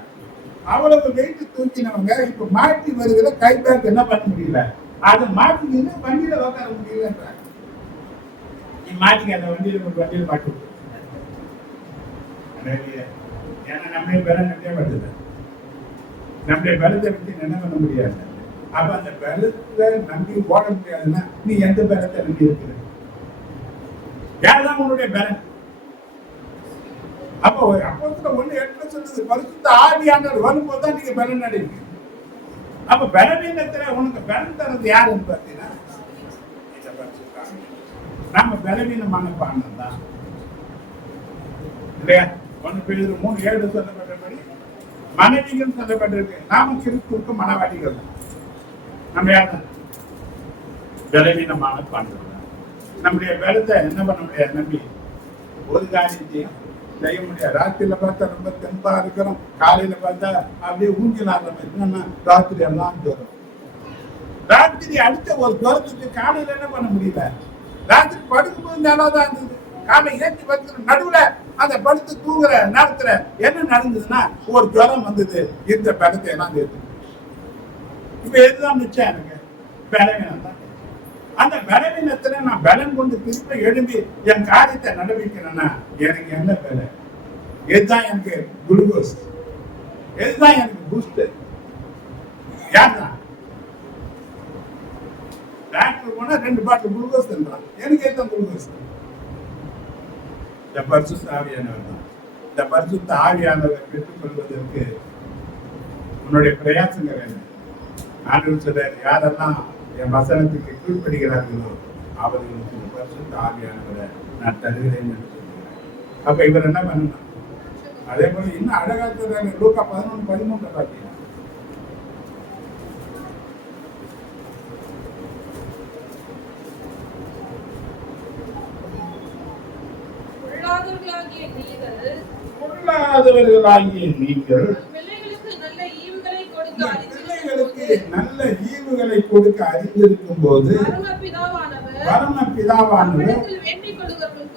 அவ்வளவு வெயிட் தூக்கினவங்க இப்ப மாட்டி வருகிற கை பேக் என்ன பண்ண முடியல, அதை மாட்டிக்கிட்டு வண்டியில உட்கார முடியலன்றாங்க. நீ மாட்டிக்க அந்த வண்டியில ஒரு வண்டியில மாட்டி. ஏன்னா நம்மளே பலம் நிறைய வருது, நம்முடைய பலத்தை வச்சு என்ன பண்ண முடியாது. அப்ப அந்த பலத்தை நம்பி ஓட முடியாதுன்னா நீ எந்த பலத்தை நம்பி இருக்கிற? யாருதான் உன்னுடைய பலன்? அப்போ அப்போஸ்தலர் 1:8 சொல்லுது, பரிசுத்த ஆவியானவர் வரும்போதுதான் நீங்க பலன் அடைவீங்க. அப்ப பலவீனத்துல உனக்கு பலன் தரது யாருன்னு பார்த்தீங்கன்னா நாம பலவீனமான பானம் தான் இல்லையா? 1 Peter 3:7 சொல்லப்பட்டபடி மனைவிகள் சொல்லப்பட்டிருக்கு, நாம கிறிஸ்துவுக்கு மனவாட்டிகள் தான். நம்ம யாரு? பலவீனமான பானம். நம்முடைய பலத்தை என்ன பண்ண முடியாது, நம்பி ஒரு காரியத்தையும் செய்ய முடியாது. ராத்திரியில பார்த்தா ரொம்ப தெம்பா இருக்கிறோம், காலையில பார்த்தா அப்படியே ஊஞ்சல் ஆடுற மாதிரி. என்னன்னா ராத்திரி எல்லாம் ஜோரம். ராத்திரி அடுத்த ஒரு ஜோரத்துக்கு காலையில என்ன பண்ண முடியல. ராத்திரி படுக்கும்போது நல்லாதான் இருந்தது, காலை ஏற்றி வச்சு நடுவுல அந்த படுத்து தூங்குற நேரத்துல என்ன நடந்ததுன்னா ஒரு ஜுரம் வந்தது. இந்த பலத்தை எல்லாம் சேர்த்து இப்ப எதுதான் மிச்சம்? எனக்கு பலவீனம் தான். அந்த பலவீனத்துல நான் பலன் கொண்டு திருப்ப எழும்பி என் காரியத்தை நடவடிக்கிறேன்னா எனக்கு என்ன பலன்? எதுதான் எனக்கு குளுக்கோஸ்? எதுதான் எனக்கு பூஸ்டர்? யாருதான்? டாக்டர் போனா 2 பாட்டில் குளுக்கோஸ் தந்துறான், எனக்கு எதுதான் குளுக்கோஸ்? இந்த பரிசுத்த ஆவியானவர் தான். இந்த பரிசுத்த ஆவியானவரை பெற்றுக் கொள்வதற்கு உன்னுடைய பிரயாசங்கள் என்ன? ஆண்டவர் சொல்றார், யாரெல்லாம் என் வசனத்துக்கு கீழ்ப்படுகிறார்களோ அவர்களுக்கு பரிசுத்த ஆவியானவரை நான் தருகிறேன் என்று சொல்கிறார். அப்ப இவர் என்ன பண்ணணும்? அதே போல இன்னும் அழகா சொல்றாரு, லூக்கா 11:13 பார்த்தீங்கன்னா, பொருளாதவர்களாகிய நீங்கள் பிள்ளைகளுக்கு நல்ல ஈவுகளை கொடுக்க அறிந்திருக்கும் போது பரமபிதாவானவர்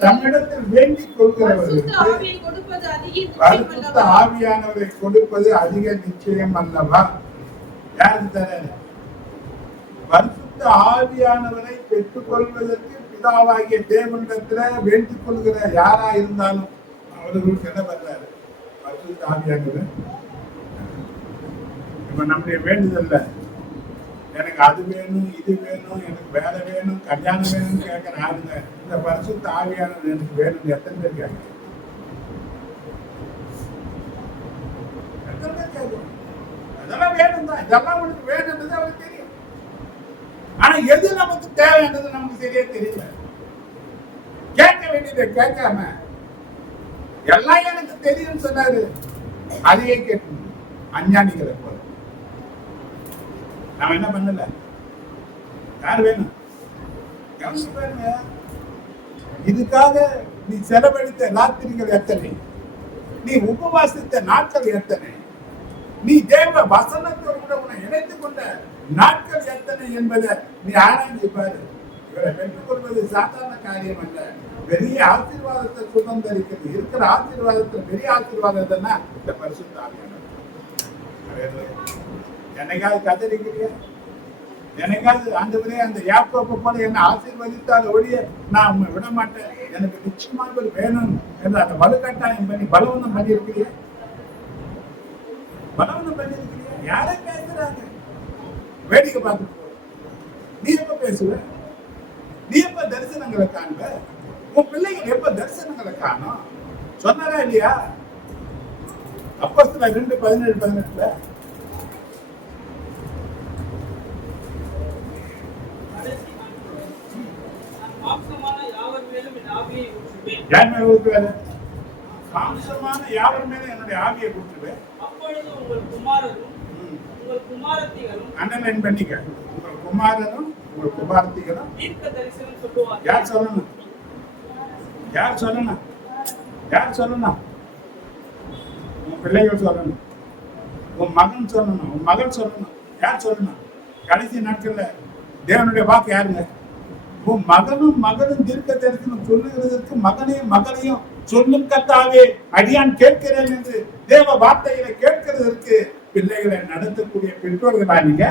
தம்மிடத்தில் வேண்டிக் கொள்கிறவர்களுக்கு பரிசுத்த ஆவியானவரை கொடுப்பது அதிக நிச்சயம் அல்லவா? யாருக்கு தர? பரிசுத்த ஆவியானவரை பெற்றுக் கொள்வதற்கு பிதாவாகிய தேவனிடத்துல வேண்டிக் கொள்கிற யாரா இருந்தாலும் அவர்களுக்கு என்ன பண்றாரு? பரிசுத்த ஆவியானவர். இப்ப நம்முடைய வேண்டுதல்ல எனக்கு அது வேணும், இது வேணும், எனக்கு வேலை வேணும், கல்யாணம் வேணும்னு கேட்கிற ஆளுங்க இந்த பரிசுத்த ஆவியானவர் எனக்கு வேணும் எத்தனை பேர் கேட்க? அதெல்லாம் வேணும் தான், இதெல்லாம் உனக்கு வேணுன்றது அவருக்கு தெரியும். ஆனா எது நமக்கு தேவைன்றது நமக்கு சரியா தெரியல. கேட்க வேண்டியதை கேட்காம எல்லாம் எனக்கு தெரியும் சொன்னாரு, அதையே கேட்டு அஞ்ஞானிகளை போல நாம என்ன பண்ணல. யார் வேணும்? இதுக்காக நீ செலவழித்த ராத்திரிகள் எத்தனை? நீ உபவாசித்த நாட்கள் எத்தனை? நீ தேவ வசனத்தோடு கூட உன்னை இணைத்துக் கொண்ட நாட்கள் எத்தனை என்பதை நீ ஆராய்ந்து பாரு. இவரை பெற்றுக் கொள்வது சாதாரண காரியம் அல்ல. பெரிய ஆசீர்வாதத்தை சுதந்திரிக்கிறது. இருக்கிற ஆசீர்வாதத்தில் பெரிய ஆசீர்வாதம் இந்த பரிசுத்த ஆவியானவர். என்னைக்காவது கதறிக்கிறியா? எனக்காவது ஆண்டவரே அந்த யாக்கோபை போல என்ன ஆசீர்வதித்தால் ஒழிய நான் உண்மை விட மாட்டேன், எனக்கு நிச்சயமாக வேணும் என்று அந்த வலுக்கட்டாயம் பண்ணி பலவந்தம் பண்ணியிருக்கிறியா? பலவந்தம் பண்ணியிருக்கிறியா? யாரை பேசுறாங்க? வேடிக்கை பார்த்து பேசுவ? நீ எப்ப தரிசனங்களை காண்ப? உன் பிள்ளைகள் எப்ப தரிசனங்களை காணும்? சொன்னாரா இல்லையா? அப்போஸ்தலர் 2:17-18 கடைசி நாட்களில் நான் மாம்சமான யாவர் மேலும் என் ஆவியை ஊற்றுவேன். யார் மேல ஊற்றுவாரு? மாம்சமான யாவர் மேல என்னுடைய ஆவியை ஊற்றுவேன். அப்பொழுது உங்கள் குமாரரும் உங்கள் குமாரத்திகளும் அண்டர்லைன் பண்ணிக்க. உங்கள் குமாரனும் உங்கள் குமாரத்திகளும் தீர்க்க தரிசனம் சொல்லுவார்கள். யார் சொல்லணும்? யார் சொல்லணும்? யார் சொல்லணும்? உன் பிள்ளைகள் சொல்லணும், உன் மகன் சொல்லணும், உன் மகள் சொல்லணும். யார் சொல்லணும்? கடைசி நாட்கள்ல தேவனுடைய வாக்கு யாருங்க? உன் மகனும் மகனும் தீர்க்க தரிசனம் சொல்லுகிறதற்கு மகனையும் மகளையும் சொல்லும் கர்த்தாவே அடியான் கேட்கிறேன் என்று தேவ வார்த்தைகளை கேட்கிறதற்கு பிள்ளைகளை நடத்தக்கூடிய பெற்றோர்களா நீங்க?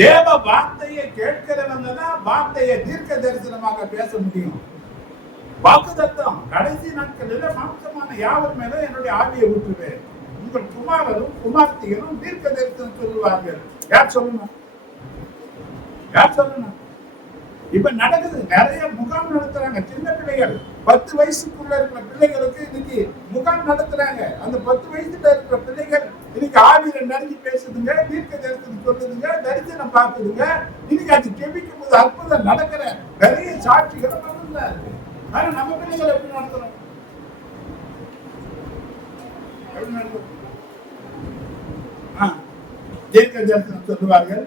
தேவ வார்த்தையை கேட்கிறவங்க தான் வார்த்தையை தீர்க்க தரிசனமாக பேச முடியும். வாக்குத்தத்தம் கடைசி நாட்களில் மாம்சமான யாவர் மேல என்னுடைய ஆவியை ஊற்றுவேன். உங்கள் குமாரரும் குமார்த்திகளும் தீர்க்க தரிசனம் சொல்லுவார்கள். யார் சொல்லணும்? யார் சொல்லணும்? இப்ப நடக்குது. நிறைய முகாம் நடத்துறாங்க. சின்ன பிள்ளைகள் 10 வயசுக்குள்ள இருக்கிற பிள்ளைகளுக்கு இன்னைக்கு முகாம் நடத்துறாங்க. அந்த 10 வயசுல இருக்கிற பிள்ளைகள் இன்னைக்கு ஆவியில நிறைஞ்சு பேசுதுங்க, தீர்க்க தரிசனம் சொல்லுதுங்க, தரிசனம் பார்க்குதுங்க. இன்னைக்கு அது ஜெபிக்கும் போது அற்புதம் நடக்கிற நிறைய சாட்சிகளை பண்ணுங்க. ஆனா நம்ம பிள்ளைகளை எப்படி நடத்துறோம்? எப்படி நடத்துறோம்? தீர்க்க தரிசனம் சொல்லுவார்கள்.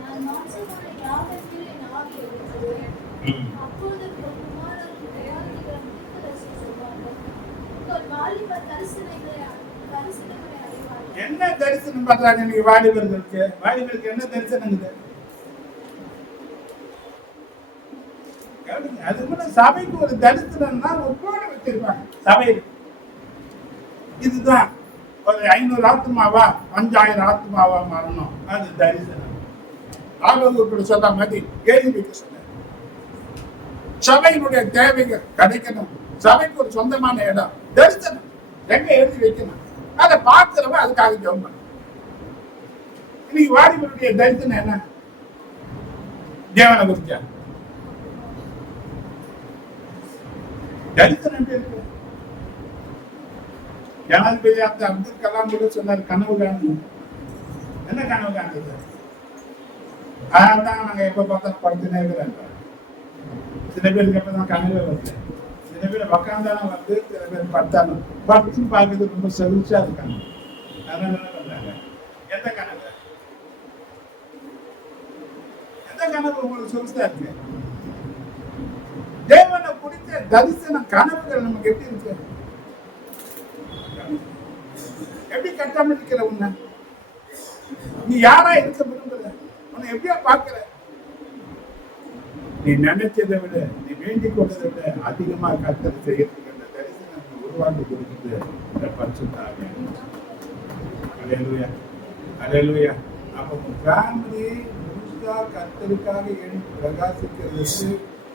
நான் மாம்சமான யாவர் மேல் என் ஆவியை ஊற்றுவேன். அப்பொழுது உங்கள் குமாரரும் குமாரத்திகளும் தீர்க்கதரிசனம் சொல்வார்கள். உங்கள் வாலிபர் தரிசனங்களை அறிவார்கள். என்ன தரிசனம் பண்றாங்க நீங்க வாலிபர்களுக்கு? வாலிபருக்கு என்ன தரிசனங்குது? அது கூட சபைக்கு ஒரு தரிசனம்னா ஒரு கோடு வச்சிருப்பாங்க சபையில். இதுதான் ஒரு 500 ஆத்மாவா 5000 ஆத்மாவா மாறணும். அது தரிசனம். ஆலோசனை சொன்ன மாதிரி எழுதி வைக்க சொன்ன சபையினுடைய தேவைகள் கிடைக்கணும். சபைக்கு ஒரு சொந்தமான இடம் தரிசனம் எங்க எழுதி வைக்கணும். அதை பார்க்கிறவன் அதுக்காக ஜெபம் பண்ணணும். இன்னைக்கு வாலிபருடைய தரிசனம் என்ன? தேவனை குறிச்சா தரிசனம் எப்படி இருக்கு? ஜனாதிபதி அப்துல் கலாம் கூட சொன்னார் கனவு காணும். என்ன கனவு காணுது? அதான் நாங்க எப்ப பார்த்தா படுத்துனே இருக்கிறேன். சில பேருக்கு எப்பதான் கனவே வருது. சில பேர் உக்காந்தாலும் வந்து, சில பேர் படுத்தாலும் படுத்துன்னு பார்க்கறது ரொம்ப செவிச்சா இருக்காங்க. அதனால என்ன பண்றாங்க? எந்த கனவு? எந்த கனவு உங்களுக்கு சொகுசா இருக்கு? தேவனை குறித்த தரிசனம் கனவுகள் நமக்கு எப்படி இருக்கு? எப்படி கட்டமைக்கிற உன்னை? நீ யாரா இருக்க விரும்புற? உன்னை எப்படியா பார்க்கிற? நீ நினைச்சதை விட, நீ வேண்டிக் கொண்டதை விட அதிகமா கர்த்தர் செய்யறதுக்கு அந்த தரிசனத்தை உருவாக்கி கொடுக்குது இந்த பரிசுத்த ஆவியானவர். அல்லேலூயா, அல்லேலூயா. அப்ப ஃபேமிலி முழுசா கர்த்தருக்காக எழுந்து பிரகாசிக்கிறதுக்கு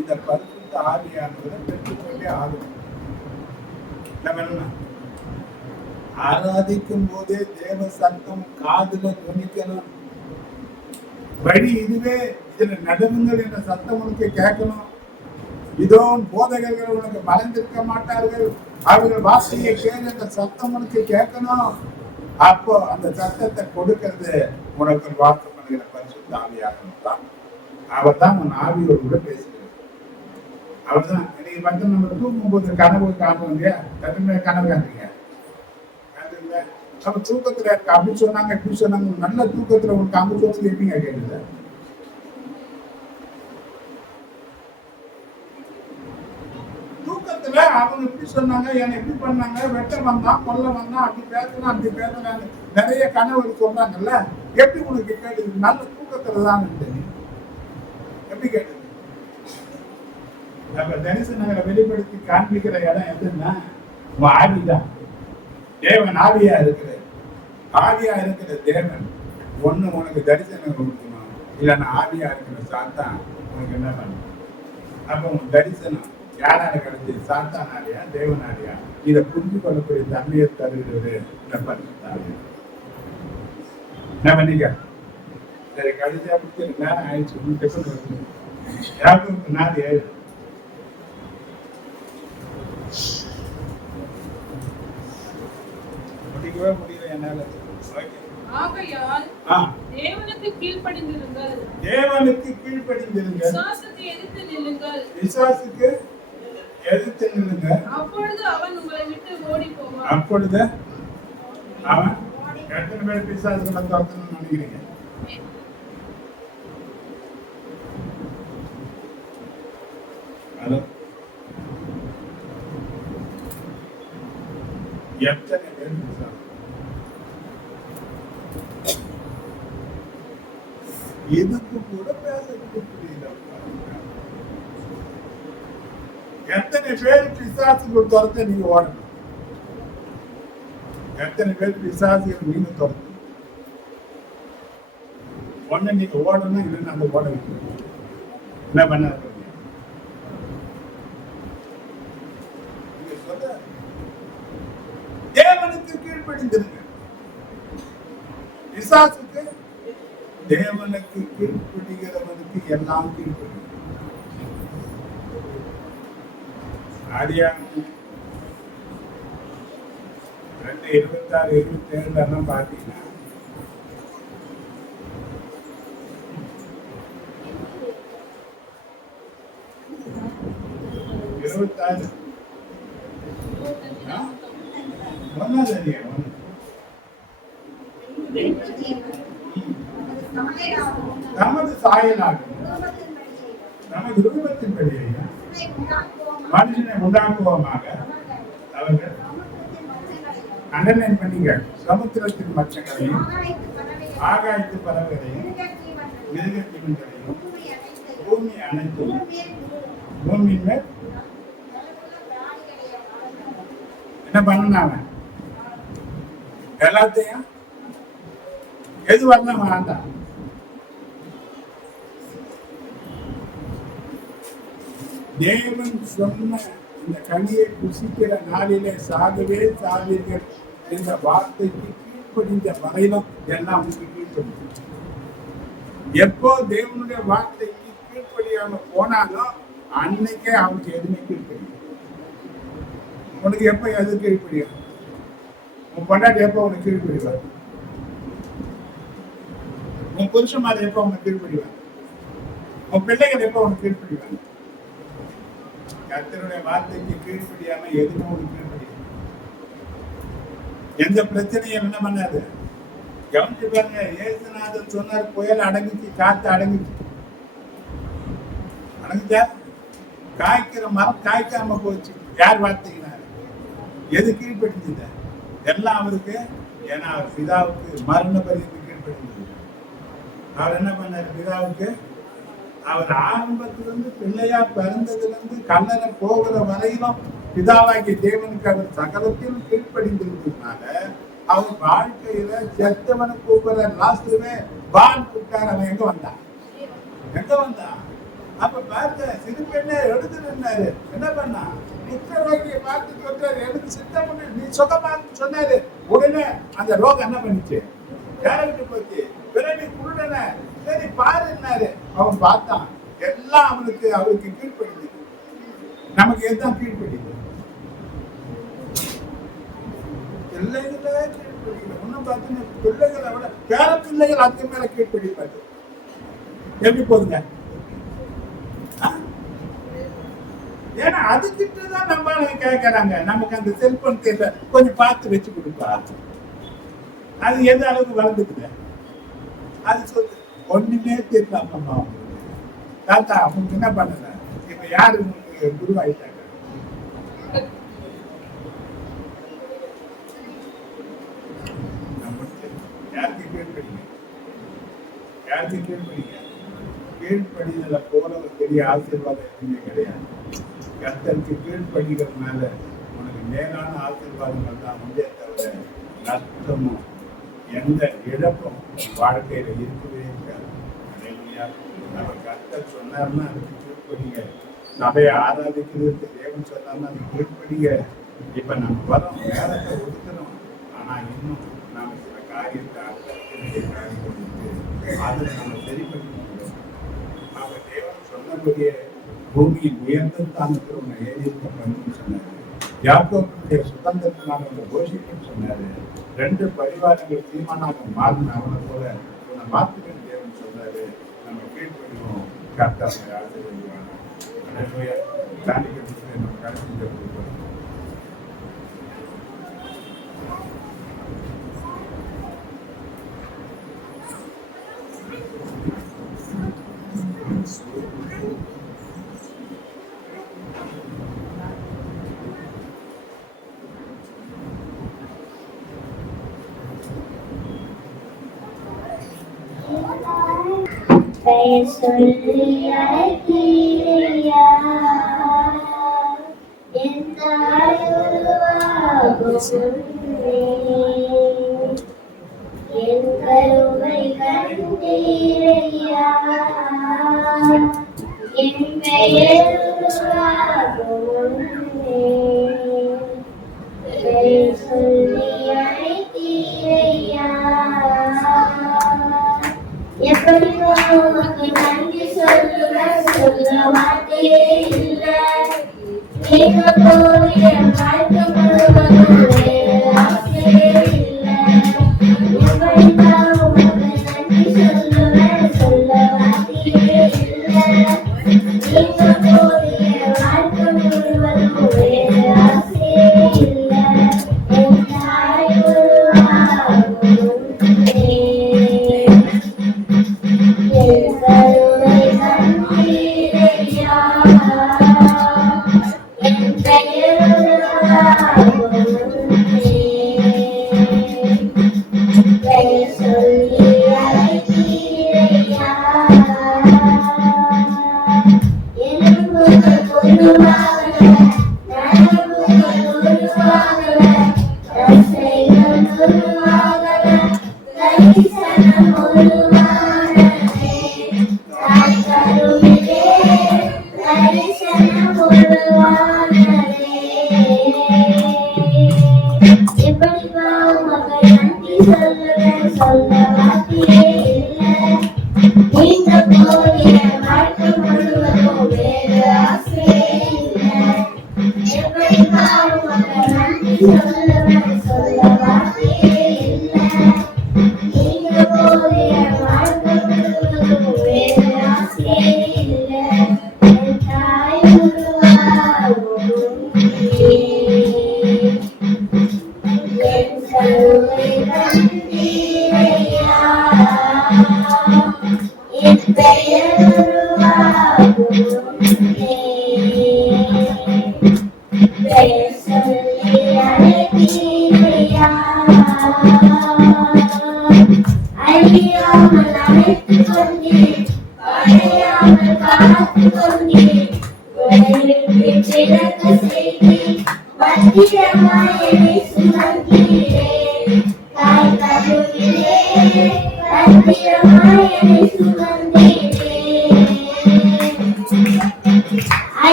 இந்த பரிசுத்த ஆவியானவரை பெற்றுக்கொண்டே ஆகும். நம்ம என்ன ஆராதிக்கும் போதே தேவ சத்தம் காதுல துணிக்கணும். வழி இதுவே, இதுல நடுவுங்கள் என்ற சத்தம் உனக்கு கேட்கணும். இதோ போதகர்கள் உனக்கு மறைந்திருக்க மாட்டார்கள், அவர்கள் வார்த்தையை கேட்க அந்த சத்தம் உனக்கு கேட்கணும். அப்போ அந்த சத்தத்தை கொடுக்கிறது உனக்கு வாக்கு பண்ணுகிற பரிசுத்த ஆவியானவர் தான். அவர் தான் உன் ஆவியோடு கூட பேசுகிறது. அவர் தான். இன்னைக்கு வந்து நம்ம தூங்கும் போது கனவு காணும் இல்லையா? கடுமையா கனவு காண்றீங்க. அப்ப தூக்கத்துல அப்படி சொன்னாங்க இப்படி சொன்னாங்க. நல்ல தூக்கத்துல உங்களுக்கு அங்க சொல்லி எப்படிங்க கேட்குது? தூக்கத்துல அவங்க இப்படி சொன்னாங்க, என்ன எப்படி பண்ணாங்க, வெட்ட வந்தான், கொல்ல வந்தான், அப்படி பேசலாம் அப்படி பேசலான்னு நிறைய கனவு சொல்றாங்கல்ல. எப்படி உனக்கு கேட்குது? நல்ல தூக்கத்துலதான் எப்படி கேட்குது? நம்ம தரிசனங்களை வெளிப்படுத்தி காண்பிக்கிற இடம் எதுன்னா ஆவிதான். தேவன் ஆவியா இருக்கிற, ஆவியா இருக்கிற தேவன் ஒண்ணு உனக்கு தரிசனம் கொடுக்கணும், இல்லைன்னா ஆவியா இருக்கிற சாத்தான் உனக்கு என்ன பண்ணும்? அப்ப உன் தரிசனம் யாரால கிடைச்சது? சாத்தானாரியா தேவனாரியா? இதை புரிஞ்சு கொள்ளக்கூடிய தன்மையை தருகிறது இந்த பரிசுத்தாவியானவர். என்ன பண்ணீங்க? சரி, கடைசியா முடிச்சு நேரம் ஆயிடுச்சு. யாருக்கும் 4:7 முடிக்கவே முடியல என்னால. ஆகையால் தேவனுக்கு கீழ்ப்படிந்திருங்கள். தேவனுக்கு கீழ்ப்படிந்திருங்கள். விசுவாசத்தை எதிர்த்து நில்லுங்கள். விசுவாசுக்கு எதிர்த்து நில்லுங்கள். அப்பொழுது அவன் உங்களை விட்டு ஓடி போவான். அப்பொழுது அவன் எத்தனை பேர் பிசாசுகளை துரத்தணும்னு நினைக்கிறீங்க? ஹலோ, எத்தனை பேர் பிசாசு? இதுக்கு கூட பேச புரியல. எத்தனை பேர் பிசாசுகள் துரத்த நீங்க ஓடணும்? எத்தனை பேர் பிசாசுகள் நீங்க துரத்து? ஒண்ணு நீங்க ஓடணும், இல்லைன்னு அந்த ஓட வைக்கணும். என்ன பண்ண தேவனுக்கு கீழ்ப்படிந்திருங்க. பிசாசுக்கு தேவனுக்கு கீழ்ப்படுகிறவனுக்கு எல்லாம் கீழ்ப்படும். ஆதியாகமம் 2:26-27 பாத்தீங்கன்னா, நமது சாயலாக நமது ரூபத்தின்படியே மனுஷனை உண்டாக்குவோமாக. அவர்கள் அண்டர்லைன் பண்ணீங்க. சமுத்திரத்தின் மச்சங்களையும் ஆகாயத்து பறவைகளையும் மிருக ஜீவன்களையும் பூமி அனைத்தையும் பூமியின் மேல் என்ன பண்ணாம எல்லாத்தையும் எது வரலாம் வேண்டாம். தேவன் சொன்ன இந்த கனியை புசிக்கிற நாளிலே சாகவே சாவீர்கள் என்ற வார்த்தைக்கு கீழ்ப்படிந்த வரையிலும் எல்லாம் உங்களுக்கு கீழ்ப்படியும். எப்போ தேவனுடைய வார்த்தைக்கு கீழ்ப்படியாம போனாலும் அன்னைக்கே அவனுக்கு எதுவுமே கீழ்ப்படியும். உனக்கு எப்ப எது கீழ்ப்படியும்? உன் பொண்டாட்டி எப்போ உனக்கு கீழ்ப்படிவார்? உன் புருஷமார் எப்போ உனக்கு கீழ்ப்படிவார்? உன் பிள்ளைகள் எப்போ உனக்கு கீழ்ப்படிவார்? கர்த்தருடைய வார்த்தைக்கு கீழ்ப்படியாம எதுவும் உனக்கு கீழ்ப்படியும். எந்த பிரச்சனையும் என்ன பண்ணாது. கவனிச்சு பாருங்க. இயேசுநாதர் சொன்னார், புயல் அடங்குச்சு, காத்து அடங்குச்சு. அடங்குச்சா? காய்க்கிற மரம் காய்க்காம போச்சு. யார் வார்த்தையினாரு? எது கீழ்ப்படிஞ்சது? எல்லாம் அவருக்கு. ஏன்னா அவர் பிதாவுக்கு மரண பரியந்து கீழ்ப்படிந்தது. அவர் என்ன பண்ணாரு பிதாவுக்கு? அவர் ஆரம்பத்திலிருந்து பிள்ளையா பிறந்ததிலிருந்து கல்லறை போகிற வரையிலும் பிதாவாகிய தேவனுக்கு அவர் சகலத்திலும் கீழ்ப்படிந்திருந்ததுனால அவர் வாழ்க்கையில செத்தவனை கூப்பிடுற லாஸ்ட்லயே பான் கூப்பிட்டார். அவன் எங்க வந்தான்? எங்க வந்தான்? அப்ப பார்த்த சிறு பெண்ணை எடுத்து நின்னாரு. என்ன பண்ணா? குற்றவாளியை பார்த்து சொல்றாரு, எனக்கு சித்தம் பண்ணு, நீ சுகமான்னு சொன்னாரு. உடனே அந்த ரோகம் என்ன பண்ணிச்சு? யாருக்கு போச்சு? பிறகு குருடன சரி பாருன்னாரு. அவன் பார்த்தான். எல்லாம் அவருக்கு கீழ்ப்படிது. நமக்கு எதுதான் கீழ்ப்படிது? பிள்ளைகளே கீழ்ப்படிக்கல. ஒன்னும் பார்த்தீங்கன்னா பிள்ளைகளை விட பேர பிள்ளைகள் அதுக்கு மேல கீழ்ப்படிப்பாரு. எப்படி போதுங்க? ஏன்னா அதுக்கிட்டதான் நம்ம கேட்கறாங்க. நமக்கு அந்த செல்போன் தேவை, கொஞ்சம் பார்த்து வச்சு கொடுப்பா. அது எந்த அளவுக்கு வளர்ந்துக்குது? அது சொல்லு. ஒண்ணுமே தெரியலாமா தாத்தா? அவங்க என்ன பண்ணல? இப்ப யாரு உங்களுக்கு குருவாயிட்டாங்க? யாருக்கு கீழ்படிங்க? யாருக்கு கீழ்படிங்க? கீழ்படிதல போல ஒரு பெரிய ஆசீர்வாதம் எதுவுமே கிடையாது. கர்த்தருக்கு கீழ்படிகிறதுனால உனக்கு மேலான ஆசீர்வாதங்கள் தான் உண்டே தவிர நஷ்டமும் எந்த இழப்பும் வாழ்க்கையில இருக்கவே இருக்காது. நம்ம கர்த்தர் சொன்னார்னா அதுக்கு கீழ்படிங்க. சபையை ஆராதிக்கிறதுக்கு தேவன் சொல்லாம அது கீழ்ப்படிய இப்ப நம்ம வரோம், நேரத்தை ஒதுக்கணும். ஆனா இன்னும் நாம சில காரியத்தை அதுல நம்ம சரி பண்ணிக்கணும். நாம தேவன் சொன்னபடியே பூமியின் உயர்ந்த ஸ்தானத்தில் உன்னை ஏறியிருக்க பண்ணு சொன்னாரு. யாக்கோபுடைய சுதந்திரத்தினால உன்னை போஷிக்கும் சொன்னாரு. 2 பரிவாரங்கள் தீர்மானாக மாறின அவனை போல உன்னை மாத்துக்கணும் தேவன் சொன்னாரு. நம்ம கீழ்ப்படிவோம். கர்த்தரை ஆசீர்வதிப்பாங்க. தானியத்தை நம்ம கடைசி பெயர் சொல்லி அழைத்தீரையா, என் தாய் உருவாகும் முன்னே என் கருவை கண்டீரையா, என் பெயர் உருவாகும் முன்னே பெயர் சொல்லி அழைத்தீரையா. எப்படி உனக்கு நன்றி சொல்லுவேன், சொல்ல வார்த்தையே இல்லை. நீங்க போகிற வாழ்க்கை முழுவதும் வேறு ஆசையே இல்லை. எப்படி உனக்கு நன்றி சொல்லுவேன், சொல்ல வார்த்தையே இல்லை. நீங்க போகிற வாழ்க்கை முழுவதும் வேறு ஆசையே இல்லை. என் தாய் உருவாகும்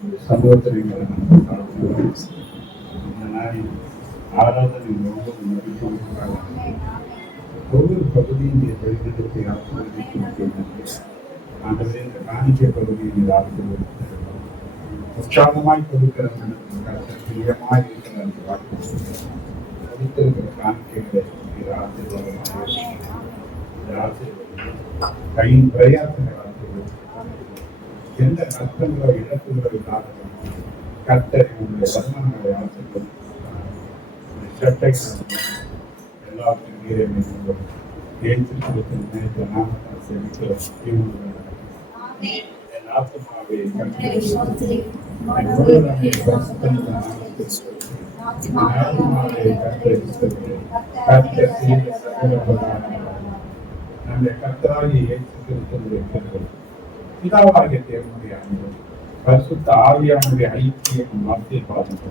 சமூகத்தில் இந்த நாளில் ஆராதனை ஒவ்வொரு பகுதியின் வழிநடத்தை ஆண்டவரே இந்த காணிக்கை பகுதியில் ஆசிர்வதித்து உற்சாகமாய் கொடுக்கிற பிரியமாய் இருக்கிற அந்த வாக்கு கொடுத்திருக்கிற காணிக்கைகளை கையின் பிரயாசங்கள் எந்த நஷ்டங்களோ இழப்புகளோ இல்லாத கர்த்தரை உங்களுடைய வருமானங்களை ஆசிர்வதித்து சட்டை எல்லாத்தையும் நீரை ஏற்றிருக்கும் நேற்று நாமத்தால் செவிக்கிறோம் என் ஆத்மாவை நம்முடைய கர்த்தராகிய இயேசு கிறிஸ்துவின் பிதாவாகிய தேவனுடைய அன்பு பரிசுத்த ஆவியானுடைய ஐக்கியம் ஆசீர்வாதம்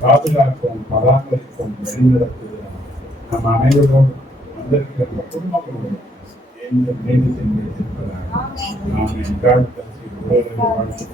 பாதுகாக்கும் பராமரிக்கும் வழிநடத்துவதும் நம் அனைவரோடும் வந்திருக்கிற குடும்பங்களோடும் நீதி சென்று இருப்பதாக நாம் வாழ்த்து